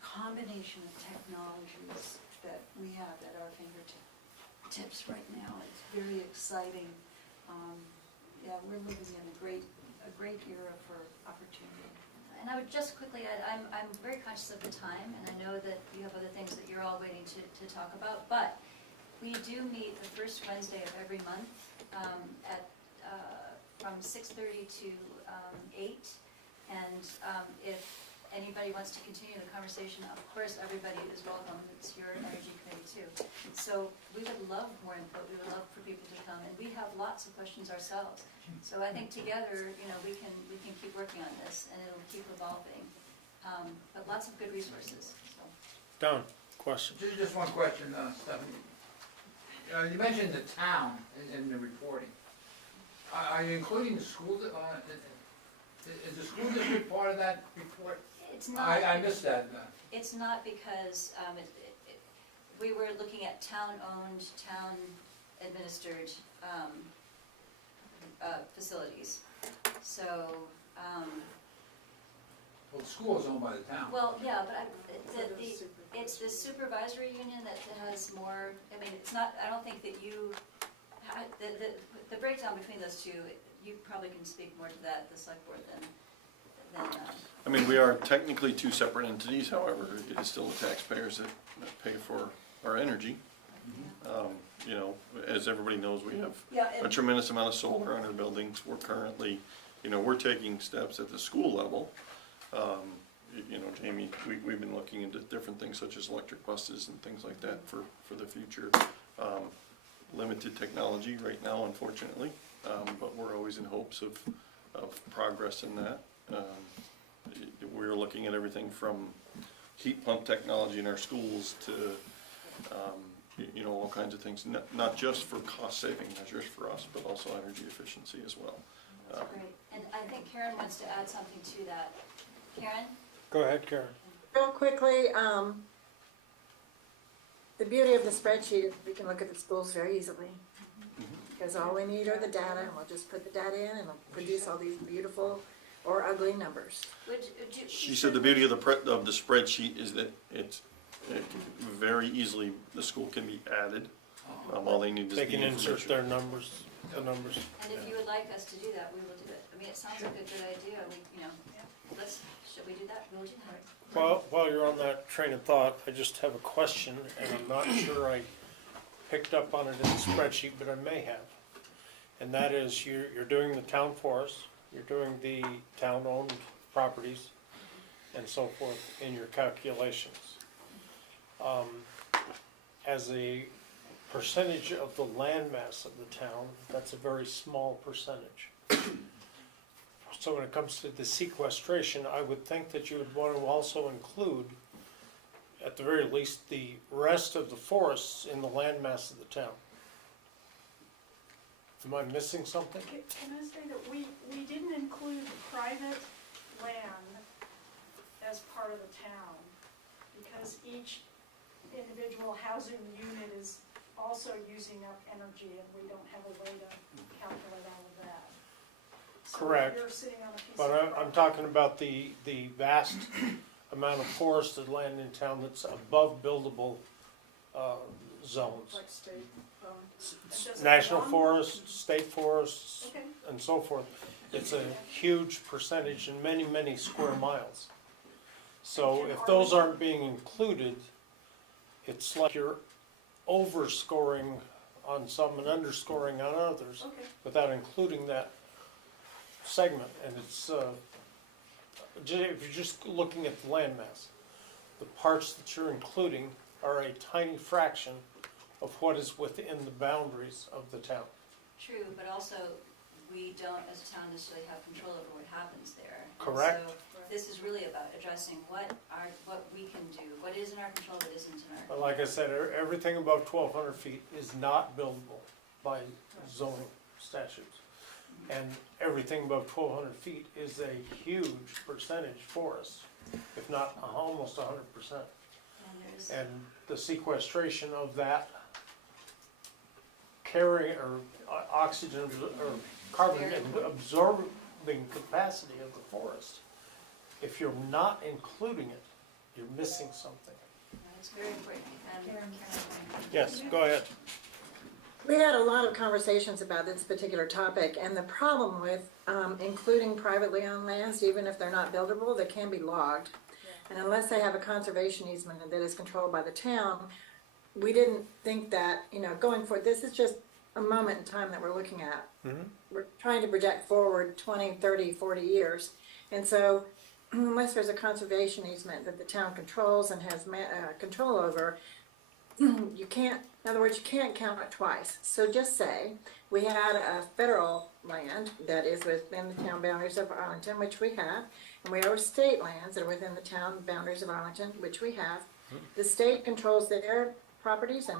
combination of technologies that we have at our fingertips right now. It's very exciting. Yeah, we're living in a great era for opportunity. And I would just quickly add, I'm very conscious of the time, and I know that you have other things that you're all waiting to talk about, but we do meet the first Wednesday of every month from 6:30 to 8, and if anybody wants to continue the conversation, of course, everybody is welcome. It's your energy committee too. So we would love more input. We would love for people to come, and we have lots of questions ourselves. So I think together, you know, we can keep working on this, and it'll keep evolving. But lots of good resources. So. Don, question? Just one question, Stephanie. You mentioned the town in the reporting. Are you including the school? Is the school district part of that report? It's not. I missed that. It's not because we were looking at town-owned, town-administered facilities. So. Well, the school is owned by the town. Well, yeah, but it's the supervisory union that has more. I mean, it's not. I don't think that you. The breakdown between those two, you probably can speak more to that, the select board, than I mean, we are technically two separate entities, however, it is still the taxpayers that pay for our energy. You know, as everybody knows, we have a tremendous amount of solar on our buildings. We're currently, you know, we're taking steps at the school level. You know, Jamie, we've been looking into different things such as electric buses and things like that for the future. Limited technology right now, unfortunately, but we're always in hopes of progress in that. We're looking at everything from heat pump technology in our schools to, you know, all kinds of things, not just for cost-saving measures for us, but also energy efficiency as well. that's great. And I think Karen wants to add something to that. Karen? Go ahead, Karen. Real quickly, the beauty of the spreadsheet is we can look at the schools very easily. Because all we need are the data, and we'll just put the data in, and it'll produce all these beautiful or ugly numbers. She said the beauty of the spreadsheet is that it very easily, the school can be added. All they need is the They can information. insert their numbers, the numbers. And if you would like us to do that, we will do it. I mean, it sounds like a good idea. Should we do that? We'll do that. Well, while you're on that train of thought, I just have a question, and I'm not sure I picked up on it in the spreadsheet, but I may have. And that is, you're doing the town forest, you're doing the town-owned properties, and so forth in your calculations. As a percentage of the land mass of the town, that's a very small percentage. So when it comes to the sequestration, I would think that you would want to also include, at the very least, the rest of the forests in the land mass of the town. Am I missing something? Can I say that we didn't include private land as part of the town, because each individual housing unit is also using up energy, and we don't have a way to calculate all of that. So Correct. You're sitting on a piece But of I'm talking about the vast amount of forested land in town that's above buildable zones. like state owned. National forests, state forests, Okay. and so forth. It's a huge percentage in many, many square miles. So if those aren't being included, it's like you're overscoring on some and underscoring on others Okay. without including that segment. And it's, if you're just looking at the land mass, the parts that you're including are a tiny fraction of what is within the boundaries of the town. True, but also we don't, as a town, necessarily have control over what happens there. And Correct. so this is really about addressing what we can do, what is in our control, what isn't in our. But like I said, everything above 1,200 feet is not buildable by zoning statutes. And everything above 1,200 feet is a huge percentage for us, if not almost 100%. And the sequestration of that carrying or oxygen or carbon absorbing capacity of the forest, if you're not including it, you're missing something. It's very important. Yes, go ahead. We had a lot of conversations about this particular topic, and the problem with including privately owned lands, even if they're not buildable, they can be logged. And unless they have a conservation easement that is controlled by the town, we didn't think that, going forward, this is just a moment in time that we're looking at. We're trying to project forward 20, 30, 40 years. And so unless there's a conservation easement that the town controls and has control over, you can't, in other words, you can't count it twice. So just say we had a federal land that is within the town boundaries of Arlington, which we have, and we have state lands that are within the town boundaries of Arlington, which we have. The state controls their properties and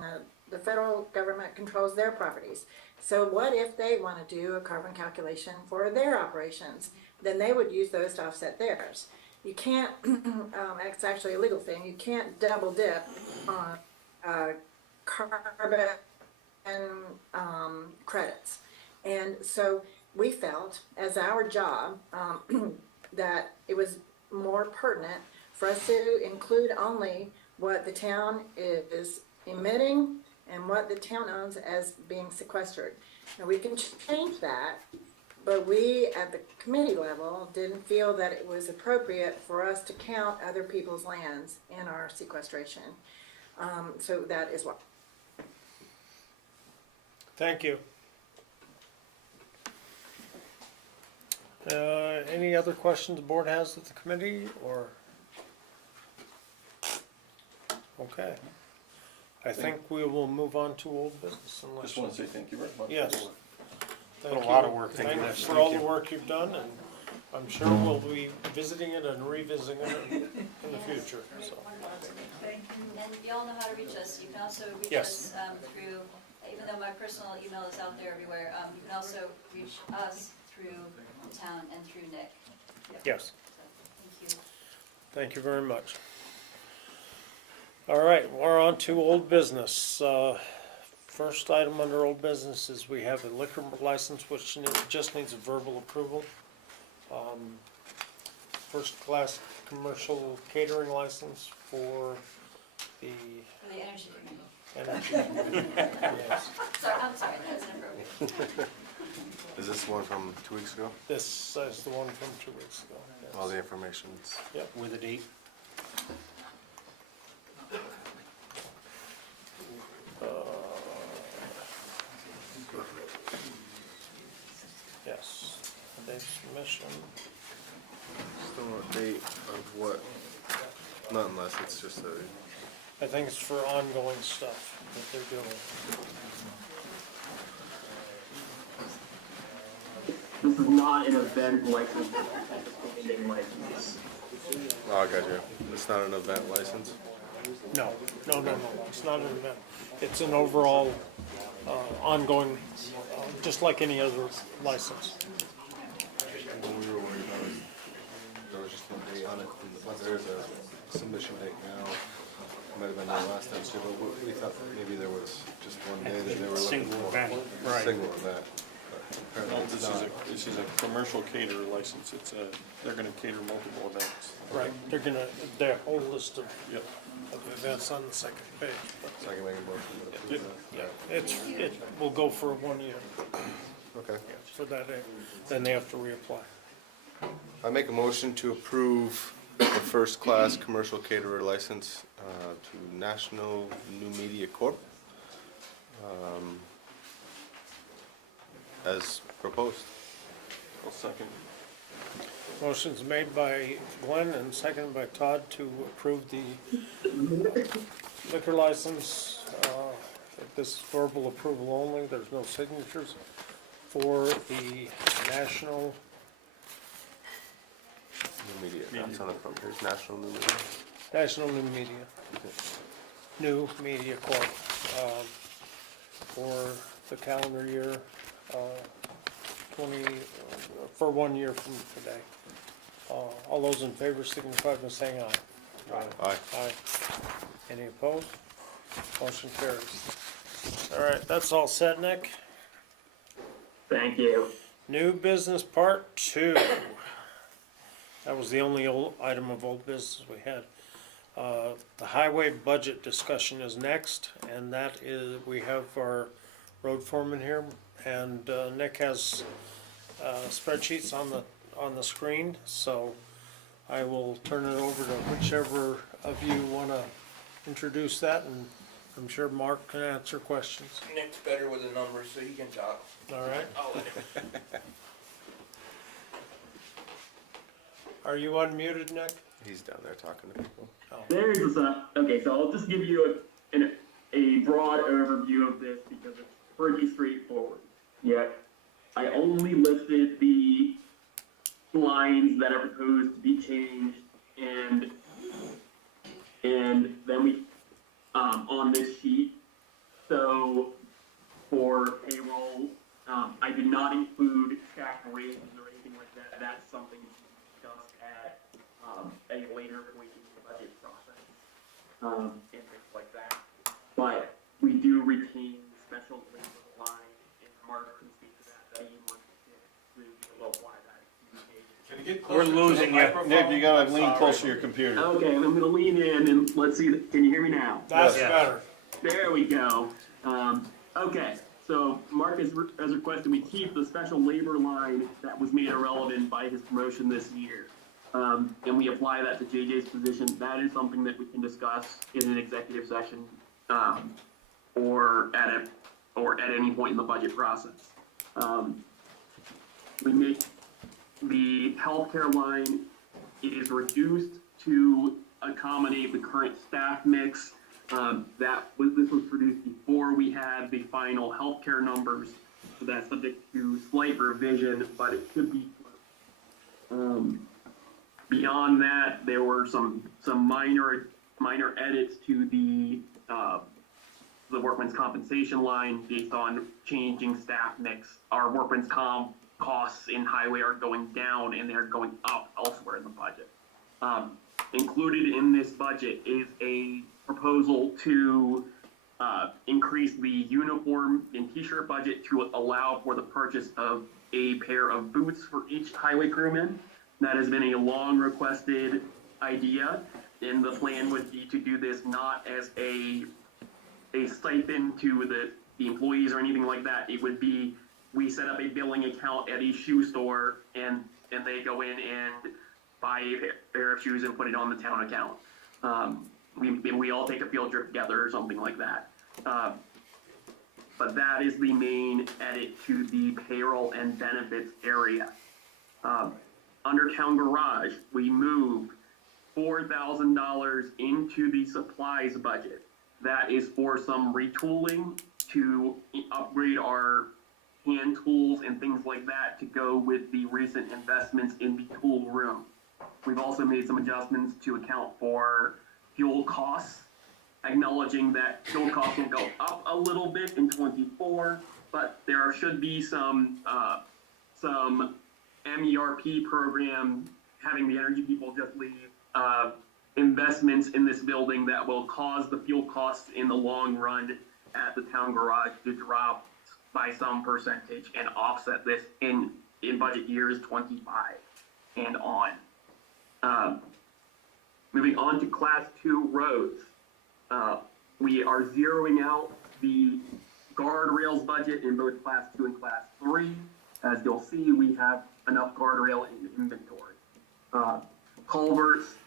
the federal government controls their properties. So what if they want to do a carbon calculation for their operations? Then they would use those to offset theirs. You can't, it's actually a legal thing, you can't double dip on carbon credits. And so we felt, as our job, that it was more pertinent for us to include only what the town is emitting and what the town owns as being sequestered. Now we can change that, but we at the committee level didn't feel that it was appropriate for us to count other people's lands in our sequestration. So that is what. Thank you. Any other questions the board has of the committee, or? Okay. I think we will move on to old business unless. Just want to say thank you very much. Yes. Put a lot of work into Thank you this. for all the work you've done, and I'm sure we'll be visiting it and revisiting it in the future, so. And you all know how to reach us. You can also reach Yes. us through, even though my personal email is out there everywhere, you can also reach us through the town and through Nick. Yes. So, thank you. Thank you very much. All right, we're on to old business. First item under old business is we have a liquor license which just needs a verbal approval. First class commercial catering license for the For the energy committee. energy. Yes. Sorry, I'm sorry, that's inappropriate. Is this one from 2 weeks ago? This is the one from 2 weeks ago. Yes. All the information's. Yep. With a date. Yes, date submission. Still a date of what? Not unless it's just a. I think it's for ongoing stuff that they're doing. This is not an event license, it's a standing license. Oh, I got you. It's not an event license? No, it's not an event. It's an overall, ongoing, just like any other license. What we were worried about is there was just one date on it, but there's a submission date now. Might have been there last time too, but we thought maybe there was just one day that they were looking Single for. event, right. Single event. But No, apparently it's not. this is a commercial caterer license. They're gonna cater multiple events. Right, they're gonna, their whole list of Yep. events on the second page. So I can make a motion to approve that. Yeah, it will go for 1 year Okay. for that, then they have to reapply. I make a motion to approve the first class commercial caterer license to National New Media Corp. As proposed. I'll second. Motion's made by Glenn and seconded by Todd to approve the liquor license. This verbal approval only, there's no signatures, for the National New Media, that's on the front, here's National New Media. National New Media, New Media Corp, for the calendar year, 20, for 1 year from today. All those in favor signify by saying aye. Aye. Aye. Any opposed? Motion carries. All right, that's all set, Nick. Thank you. New business part 2. That was the only old item of old business we had. The highway budget discussion is next, and that is, we have our road foreman here, and Nick has spreadsheets on the screen, so I will turn it over to whichever of you want to introduce that, and I'm sure Mark can answer questions. Nick's better with the numbers, so he can talk. All right? I'll let him. Are you unmuted, Nick? He's down there talking to people. There's okay, so I'll just give you a broad overview of this because it's pretty straightforward. Yet, I only listed the lines that are proposed to be changed, and then we on this sheet. So for payroll, I did not include staff raises or anything like that. That's something discussed at a later point in the budget process, and things like that. But we do retain special labor line, and Mark can speak to that you want to apply that. Can you get We're closer to the losing you. microphone? Nick, you gotta I'm lean sorry. closer to your computer. Okay, I'm gonna lean in and let's see, can you hear me now? That's better. There we go. Okay, so Mark has requested we keep the special labor line that was made irrelevant by his promotion this year. And we apply that to JJ's position. That is something that we can discuss in an executive session, or at any point in the budget process. We make the healthcare line is reduced to accommodate the current staff mix. This was produced before we had the final healthcare numbers, so that's subject to slight revision, but it could be. Beyond that, there were some minor edits to the workman's compensation line based on changing staff mix. Our workman's comp costs in highway are going down and they're going up elsewhere in the budget. Included in this budget is a proposal to increase the uniform and t-shirt budget to allow for the purchase of a pair of boots for each highway crewman. That has been a long requested idea, and the plan would be to do this not as a stipend to the employees or anything like that. It would be, we set up a billing account at a shoe store, and they go in and buy a pair of shoes and put it on the town account. We all take a field trip together or something like that. But that is the main edit to the payroll and benefits area. Under town garage, we moved $4,000 into the supplies budget. That is for some retooling to upgrade our hand tools and things like that to go with the recent investments in the tool room. We've also made some adjustments to account for fuel costs, acknowledging that fuel costs will go up a little bit in '24, but there should be some MERP program, having the energy people just leave, investments in this building that will cause the fuel costs in the long run at the town garage to drop by some percentage and offset this in budget years 25 and on. Moving on to class 2 roads. We are zeroing out the guardrails budget in both class 2 and class 3. As you'll see, we have enough guardrail in inventory. Culverts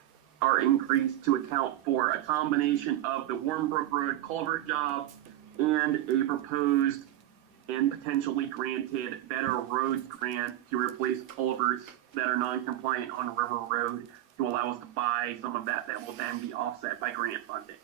are increased to account for a combination of the Warmbrook Road culvert job and a proposed and potentially granted Better Roads grant to replace culverts that are non-compliant on River Road to allow us to buy some of that will then be offset by grant funding.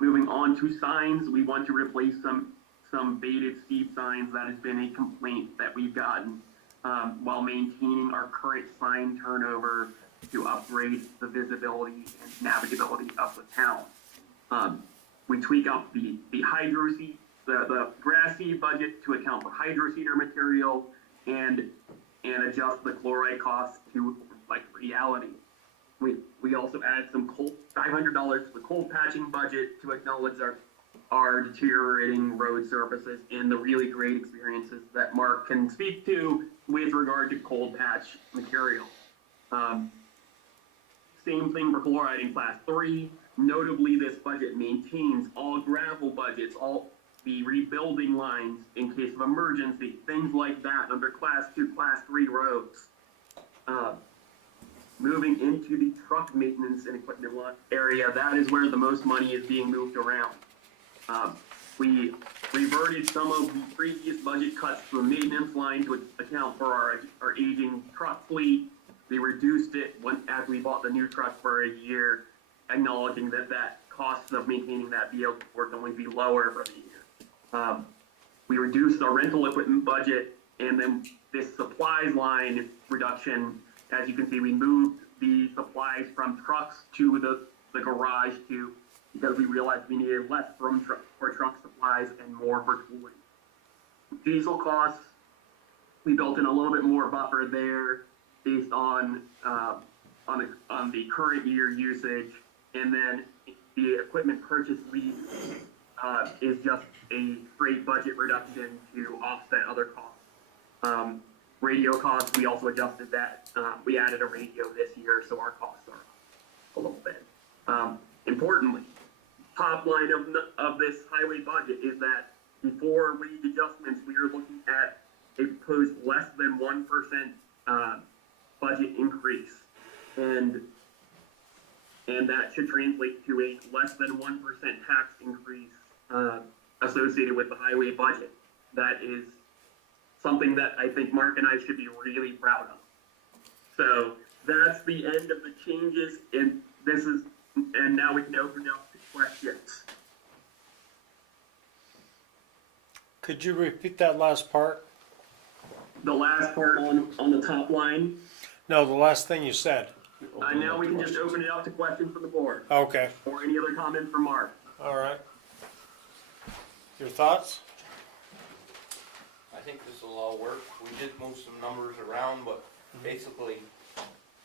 Moving on to signs, we want to replace some baited speed signs. That has been a complaint that we've gotten. while maintaining our current sign turnover to upgrade the visibility and navigability of the town. We tweak up the hydro seed, the grass seed budget to account for hydro seeder material and adjust the chloride costs to reflect reality. We also added some $500 to the cold patching budget to acknowledge our deteriorating road surfaces and the really great experiences that Mark can speak to with regard to cold patch material. Same thing for chloride in class 3. Notably, this budget maintains all gravel budgets, all the rebuilding lines in case of emergency, things like that under class 2, class 3 roads. Moving into the truck maintenance and equipment area, that is where the most money is being moved around. We reverted some of the previous budget cuts to the maintenance line to account for our aging truck fleet. We reduced it as we bought the new truck for a year, acknowledging that costs of maintaining that vehicle were going to be lower for the year. We reduced our rental equipment budget, and then this supplies line reduction, as you can see, we moved the supplies from trucks to the garage because we realized we needed less for truck supplies and more for tooling. Diesel costs, we built in a little bit more buffer there based on the current year usage, and then the equipment purchase lease is just a straight budget reduction to offset other costs. Radio costs, we also adjusted that. We added a radio this year, so our costs are up a little bit. Importantly, top line of this highway budget is that before wage adjustments, we are looking at a proposed less than 1% budget increase, and that should translate to a less than 1% tax increase associated with the highway budget. That is something that I think Mark and I should be really proud of. So that's the end of the changes, and now we can open up to questions. Could you repeat that last part? The last part on the top line. No, the last thing you said. Now we can just open it up to questions from the board. Okay, Or any other comments from Mark. all right. Your thoughts? I think this will all work. We did move some numbers around, but basically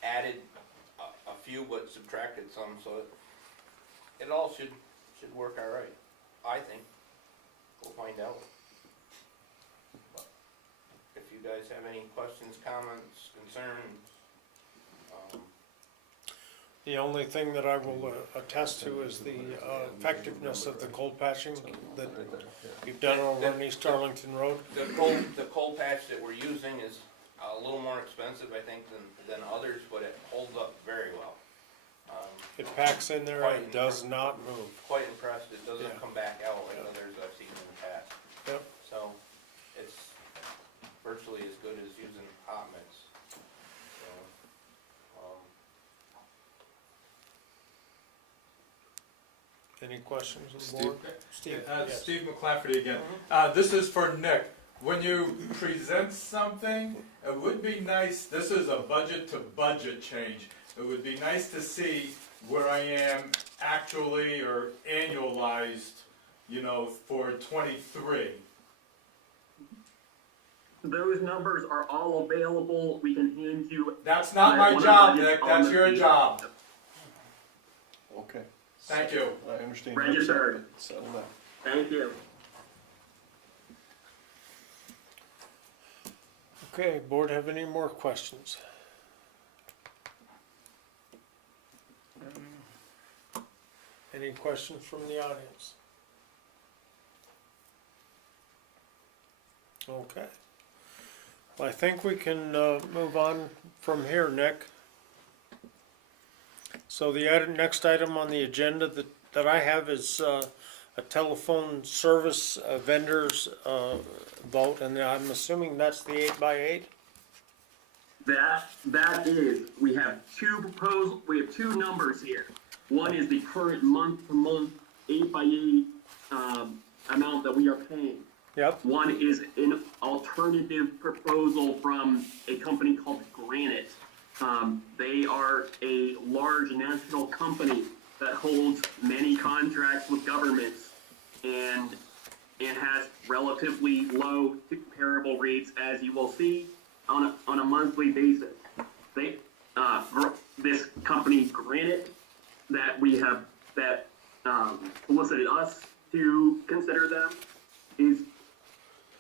added a few but subtracted some, so it all should work all right. I think. We'll find out. But if you guys have any questions, comments, concerns, The only thing that I will attest to is the effectiveness of the cold patching that you've done over on East Arlington Road. the cold patch that we're using is a little more expensive, I think, than others, but it holds up very well. It packs in there and does not move. Quite impressed. It doesn't Yeah. come back out like others I've seen in the past. Yep. So it's virtually as good as using hot mix. So, Any questions on the board? Steve? Yes. Steve McClafferty again. This is for Nick. When you present something, it would be nice, this is a budget to budget change. It would be nice to see where I am actually or annualized, for 23. Those numbers are all available. We can hand you. That's not my job, Nick, that's your job. Okay, Thank you. I understand. Registered. Settle down. Thank you. Okay, board have any more questions? Any questions from the audience? Okay. Well, I think we can move on from here, Nick. So the next item on the agenda that I have is a telephone service vendors vote, and I'm assuming that's the 8x8? That is, we have two numbers here. One is the current month-to-month 8x8 amount that we are paying. Yep. One is an alternative proposal from a company called Granite. They are a large national company that holds many contracts with governments, and it has relatively low comparable rates, as you will see on a monthly basis. They, this company Granite that we have, that solicited us to consider them,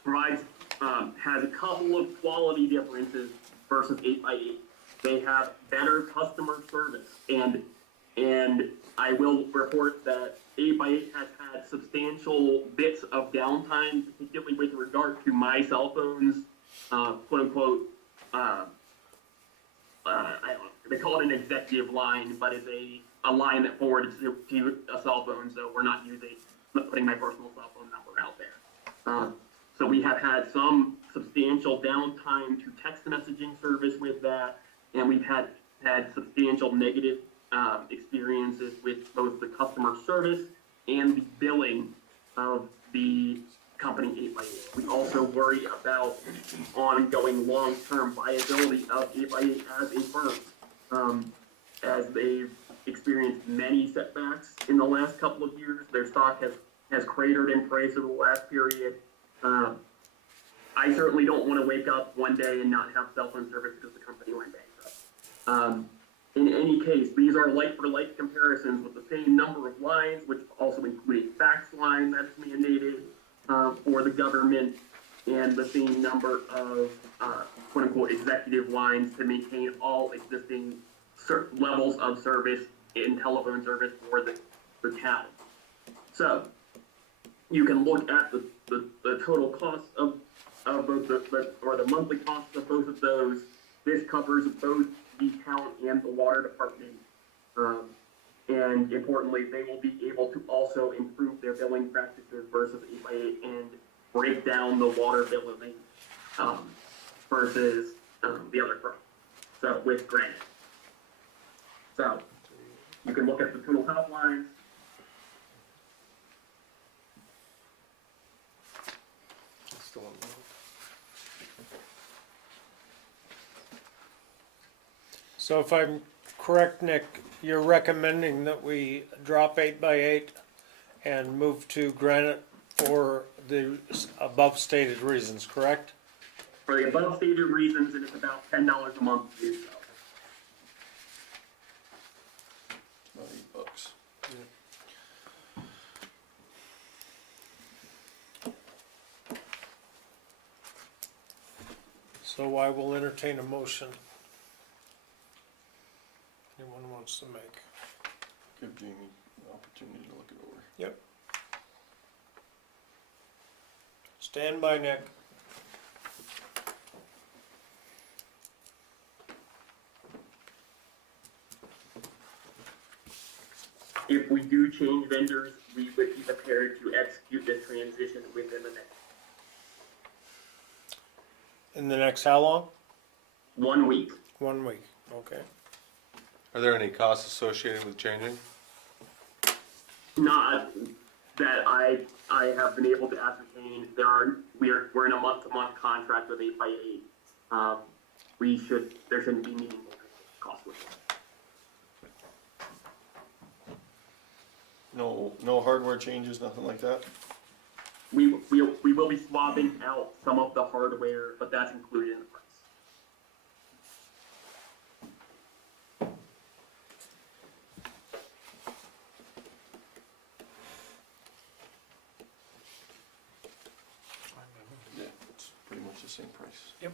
provides, has a couple of quality differences versus 8x8. They have better customer service, and I will report that 8x8 has had substantial bits of downtime, particularly with regard to my cell phone's, quote unquote, I don't know, they call it an executive line, but it's a line that forwards to a cell phone, so we're not putting my personal cell phone number out there. So we have had some substantial downtime to text messaging service with that, and we've had substantial negative experiences with both the customer service and the billing of the company 8x8. We also worry about ongoing long-term viability of 8x8 as a firm, as they've experienced many setbacks in the last couple of years. Their stock has cratered in price over the last period. I certainly don't want to wake up one day and not have cell phone service because the company went bankrupt. In any case, these are like-for-like comparisons with the same number of lines, which also include a fax line that's mandated for the government, and the same number of quote-unquote executive lines to maintain all existing levels of service in telephone service for the town. So you can look at the total cost of both the monthly costs of both of those. This covers both the town and the water department. And importantly, they will be able to also improve their billing practices versus 8x8 and break down the water billing versus the other firm. So with Granite. So you can look at the total top lines. Still on the- So if I'm correct, Nick, you're recommending that we drop 8x8 and move to Granite for the above stated reasons, correct? For the above stated reasons, and it's about $10 a month to do so. About $8. So I will entertain a motion. Anyone wants to make? Give Jamie an opportunity to look it over. Yep. Stand by, Nick. If we do change vendors, we would be prepared to execute the transition within the next In the next how long? 1 week. 1 week, okay. Are there any costs associated with changing? Not that I have been able to ascertain. We're in a month-to-month contract with 8x8. There shouldn't be meaningful costs with it. No hardware changes, nothing like that? We will be swapping out some of the hardware, but that's included in the price. Yeah, it's pretty much the same price. Yep.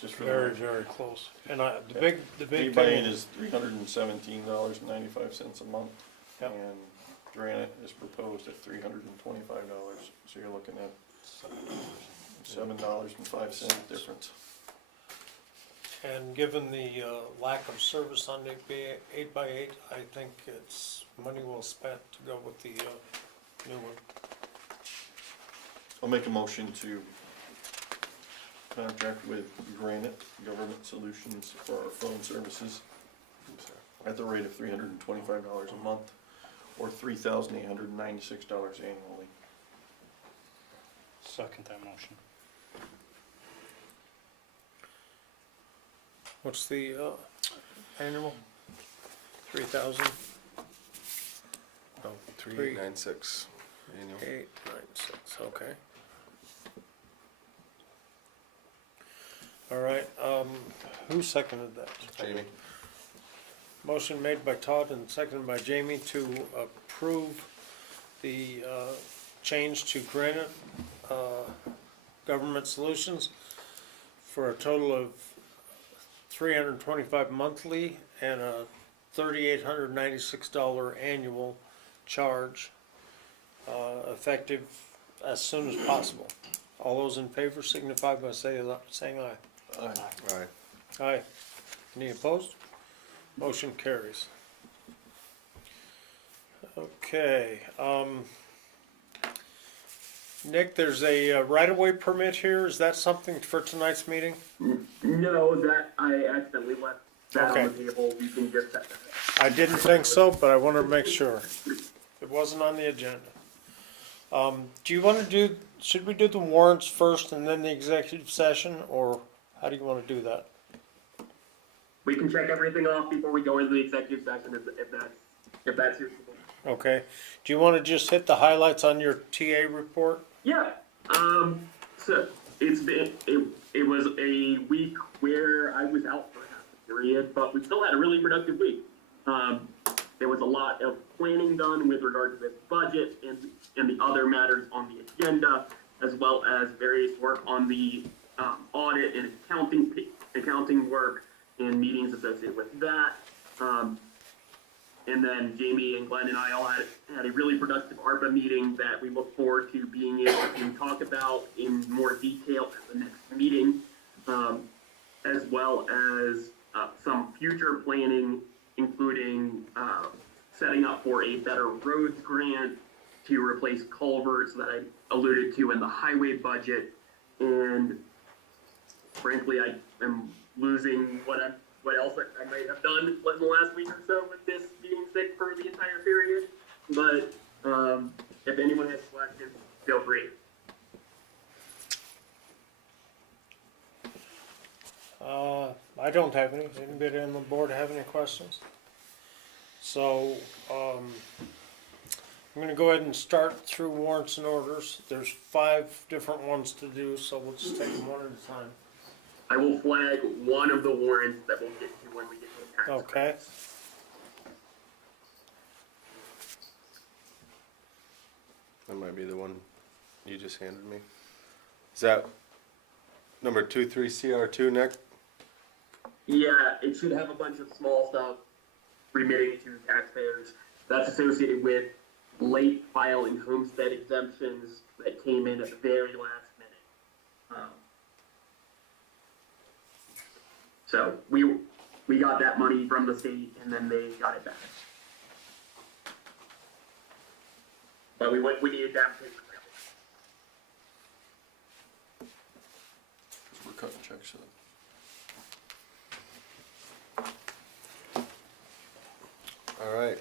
Just for Very, very close. And the big 8x8 thing is $317.95 a month. Yep. And Granite is proposed at $325, so you're looking at $7.05 difference. And given the lack of service on 8x8, I think it's money well spent to go with the new one. I'll make a motion to contract with Granite Government Solutions for our phone services at the rate of $325 a month, or $3,896 annually. second that motion. What's the, annual? 3,000? Oh, 396 annual. 896, okay. All right, who seconded that? Jamie? Motion made by Todd and seconded by Jamie to approve the change to Granite Government Solutions for a total of $325 monthly and a $3,896 annual charge, effective as soon as possible. All those in favor signify by saying aye. Aye. Aye. Any opposed? Motion carries. Okay, Nick, there's a right-of-way permit here. Is that something for tonight's meeting? No, that, I accidentally left that Okay. on the table, you can just set that. I didn't think so, but I wanted to make sure. It wasn't on the agenda. Do you want to do, should we do the warrants first and then the executive session, or how do you want to do that? We can check everything off before we go into the executive session if that's useful. Okay. Do you want to just hit the highlights on your TA report? Yeah, so it was a week where I was out for half the period, but we still had a really productive week. There was a lot of planning done with regard to this budget and the other matters on the agenda, as well as various work on the audit and accounting work and meetings associated with that. And then Jamie and Glenn and I all had a really productive ARPA meeting that we look forward to being able to talk about in more detail at the next meeting, as well as some future planning, including setting up for a better roads grant to replace culverts that I alluded to in the highway budget. And frankly, I am losing what else I might have done in the last week or so with this being sick for the entire period. But if anyone has questions, feel free. I don't have any. Does anybody on the board have any questions? So, I'm gonna go ahead and start through warrants and orders. There's 5 different ones to do, so we'll just take them one at a time. I will flag one of the warrants that we'll get to when we get to the tax Okay. credits. That might be the one you just handed me. Is that number 23CR2, Nick? Yeah, it should have a bunch of small stuff remitting to taxpayers. That's associated with late filing homestead exemptions that came in at the very last minute. So we got that money from the state and then they got it back. But we needed to have paper trail. We're cutting checks to them. All right.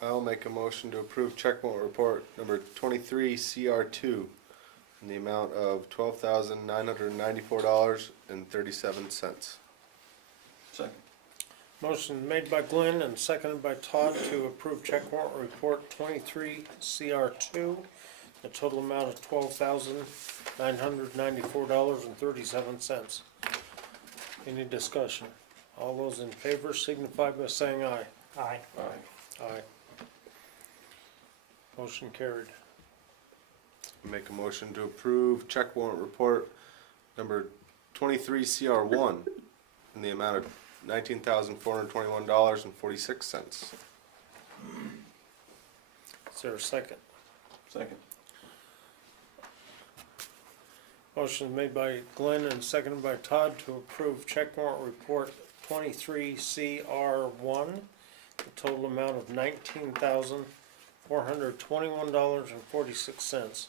I'll make a motion to approve check warrant report number 23CR2 in the amount of $12,994.37. Second. Motion made by Glenn and seconded by Todd to approve check warrant report 23CR2. The total amount of $12,994.37. Any discussion? All those in favor signify by saying aye. Aye. Aye. Aye. Motion carried. Make a motion to approve check warrant report number 23CR1 in the amount of $19,421.46. Is there a second? Second. Motion made by Glenn and seconded by Todd to approve check warrant report 23CR1. The total amount of $19,421.46.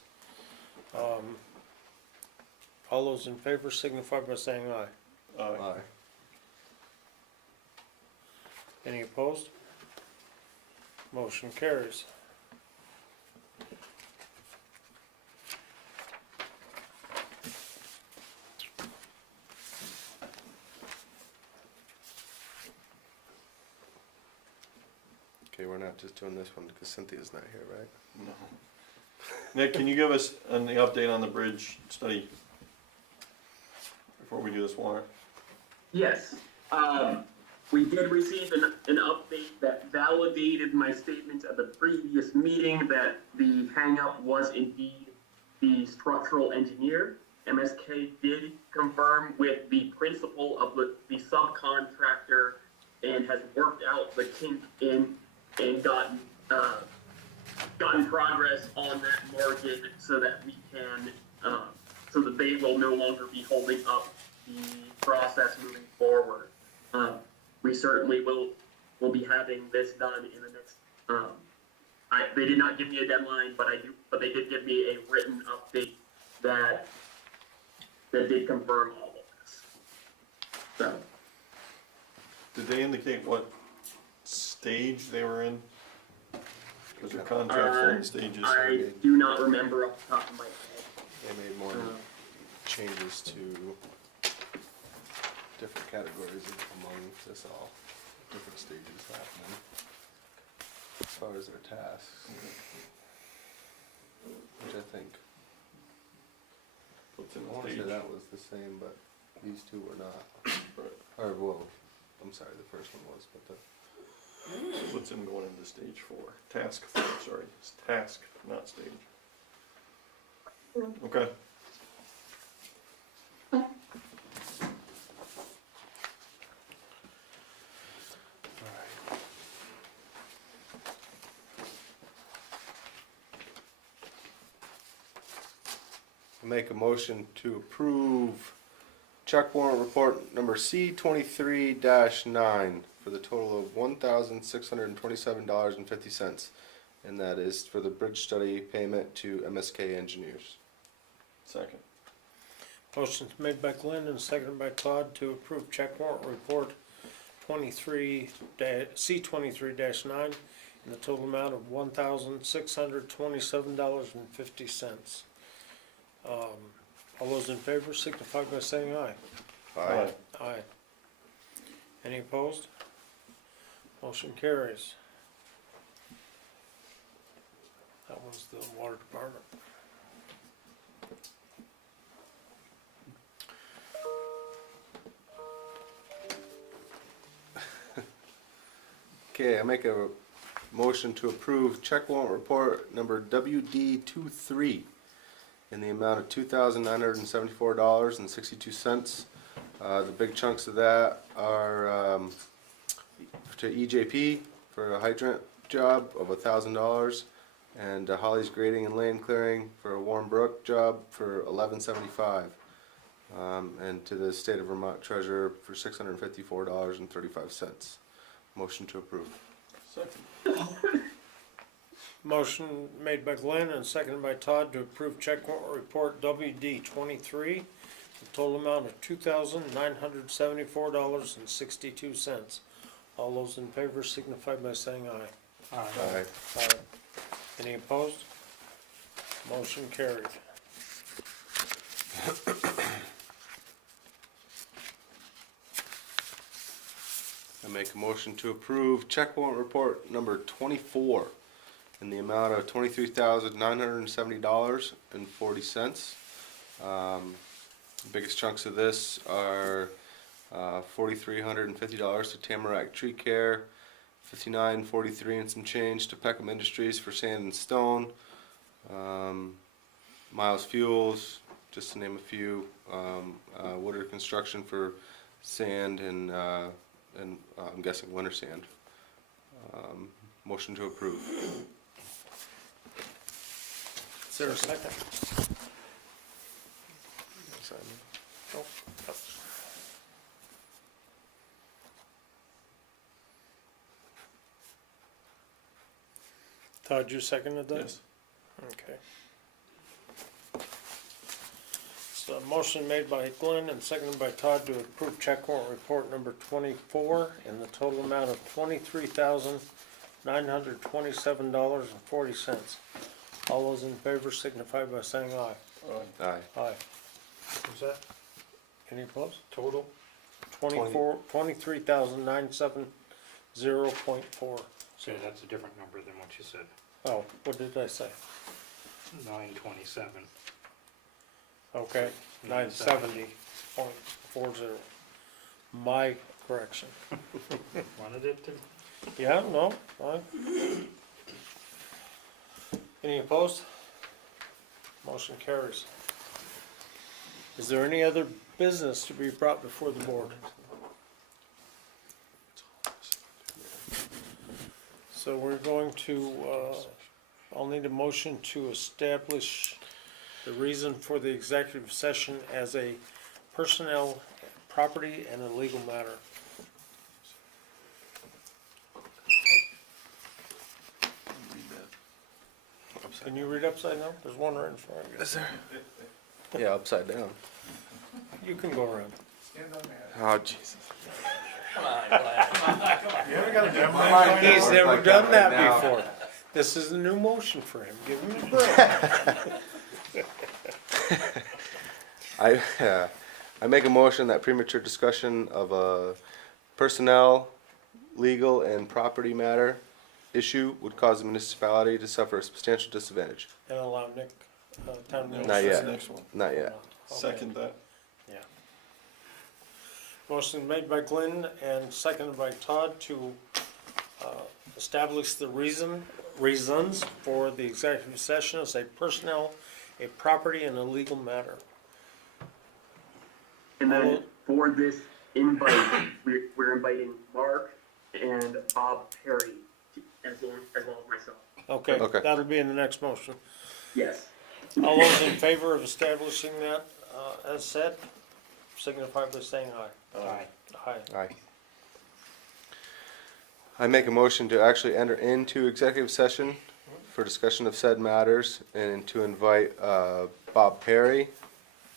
All those in favor signify by saying aye. Aye. Any opposed? Motion carries. Okay, we're not just doing this one because Cynthia's not here, right? No. Nick, can you give us an update on the bridge study before we do this warrant? Yes, we did receive an update that validated my statements at the previous meeting that the hangup was indeed the structural engineer. MSK did confirm with the principal of the subcontractor and has worked out the kink in and gotten progress on that margin so that we can, so that they will no longer be holding up the process moving forward. We certainly will be having this done in the next, they did not give me a deadline, but they did give me a written update that did confirm all of this. So. Did they indicate what stage they were in? Was there contracts in stages? I do not remember off the top of my head. They made more changes to different categories among this all, different stages happening as far as their tasks, which I think, What's in I the want to say stage? that was the same, but these two were not. Or, well, I'm sorry, the first one was, but the, What's in going into stage 4? Task 4, sorry. It's task, not stage. Okay. make a motion to approve check warrant report number C-23-9 for the total of $1,627.50. And that is for the bridge study payment to MSK Engineers. Second. Motion's made by Glenn and seconded by Todd to approve check warrant report C-23-9 in the total amount of $1,627.50. All those in favor signify by saying aye. Aye. Aye. Any opposed? Motion carries. That was the water department. Okay, I make a motion to approve check warrant report number WD23 in the amount of $2,974.62. The big chunks of that are to EJP for a hydrant job of $1,000, and Holly's Grading and Lane Clearing for a Warren Brook job for $1,175, and to the State of Vermont Treasurer for $654.35. Motion to approve. Second. Motion made by Glenn and seconded by Todd to approve check warrant report WD23, the total amount of $2,974.62. All those in favor signify by saying aye. Aye. Aye. Any opposed? Motion carried. I make a motion to approve check warrant report number 24 in the amount of $23,970.40. Biggest chunks of this are $4,350 to Tamarack Tree Care, $59.43 and some change to Peckham Industries for sand and stone, Miles Fuels, just to name a few, Woodard Construction for sand and I'm guessing winter sand. Motion to approve. Is there a second? Oh, yep. Todd, you seconded that? Yes. Okay. So motion made by Glenn and seconded by Todd to approve check warrant report number 24 in the total amount of $23,927.40. All those in favor signify by saying aye. Aye. Aye. Is that, any opposed? Total? $23,927 0.4. So that's a different number than what you said, Oh, what did I say? 927. Okay, 970.40. My correction. Wanted it to, Yeah, no, fine. Any opposed? Motion carries. Is there any other business to be brought before the board? So we're going to, I'll need a motion to establish the reason for the executive session as a personnel, property, and a legal matter. Can you read upside down? There's one right in front of you. Is there? Yeah, upside down. You can go around. Oh, Jesus. Come on, Glenn, come on, come on. You haven't got a deadline? He's never like done that that right now. before. This is a new motion for him. Give him a break. I make a motion that premature discussion of a personnel, legal, and property matter issue would cause the municipality to suffer a substantial disadvantage. And allow Nick, town No, administrator. Not that's yet. the next one. Not yet. Okay. Second that. Yeah. Motion made by Glenn and seconded by Todd to establish the reasons for the executive session as a personnel, a property, and a legal matter. And then for this invite, we're inviting Mark and Bob Perry, as well as myself. Okay, Okay. that'll be in the next motion. Yes. All those in favor of establishing that, as said, signify by saying aye. aye. Aye. Aye. I make a motion to actually enter into executive session for discussion of said matters and to invite Bob Perry,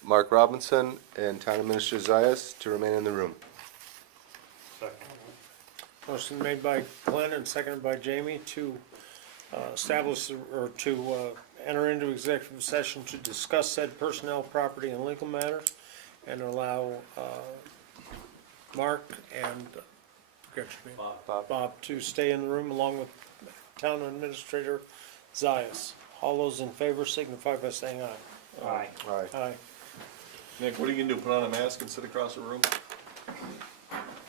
Mark Robinson, and Town Administrator Zayas to remain in the room. Second. Motion made by Glenn and seconded by Jamie to establish, or to enter into executive session to discuss said personnel, property, and legal matters, and allow Mark and, forget your name, Bob, to stay in the room along with Town Administrator Zayas. All those in favor signify by saying aye. Aye. Aye. Aye. Nick, what are you gonna do, put on a mask and sit across the room?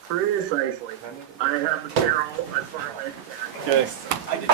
Precisely. I have the carol as far as I can. Okay.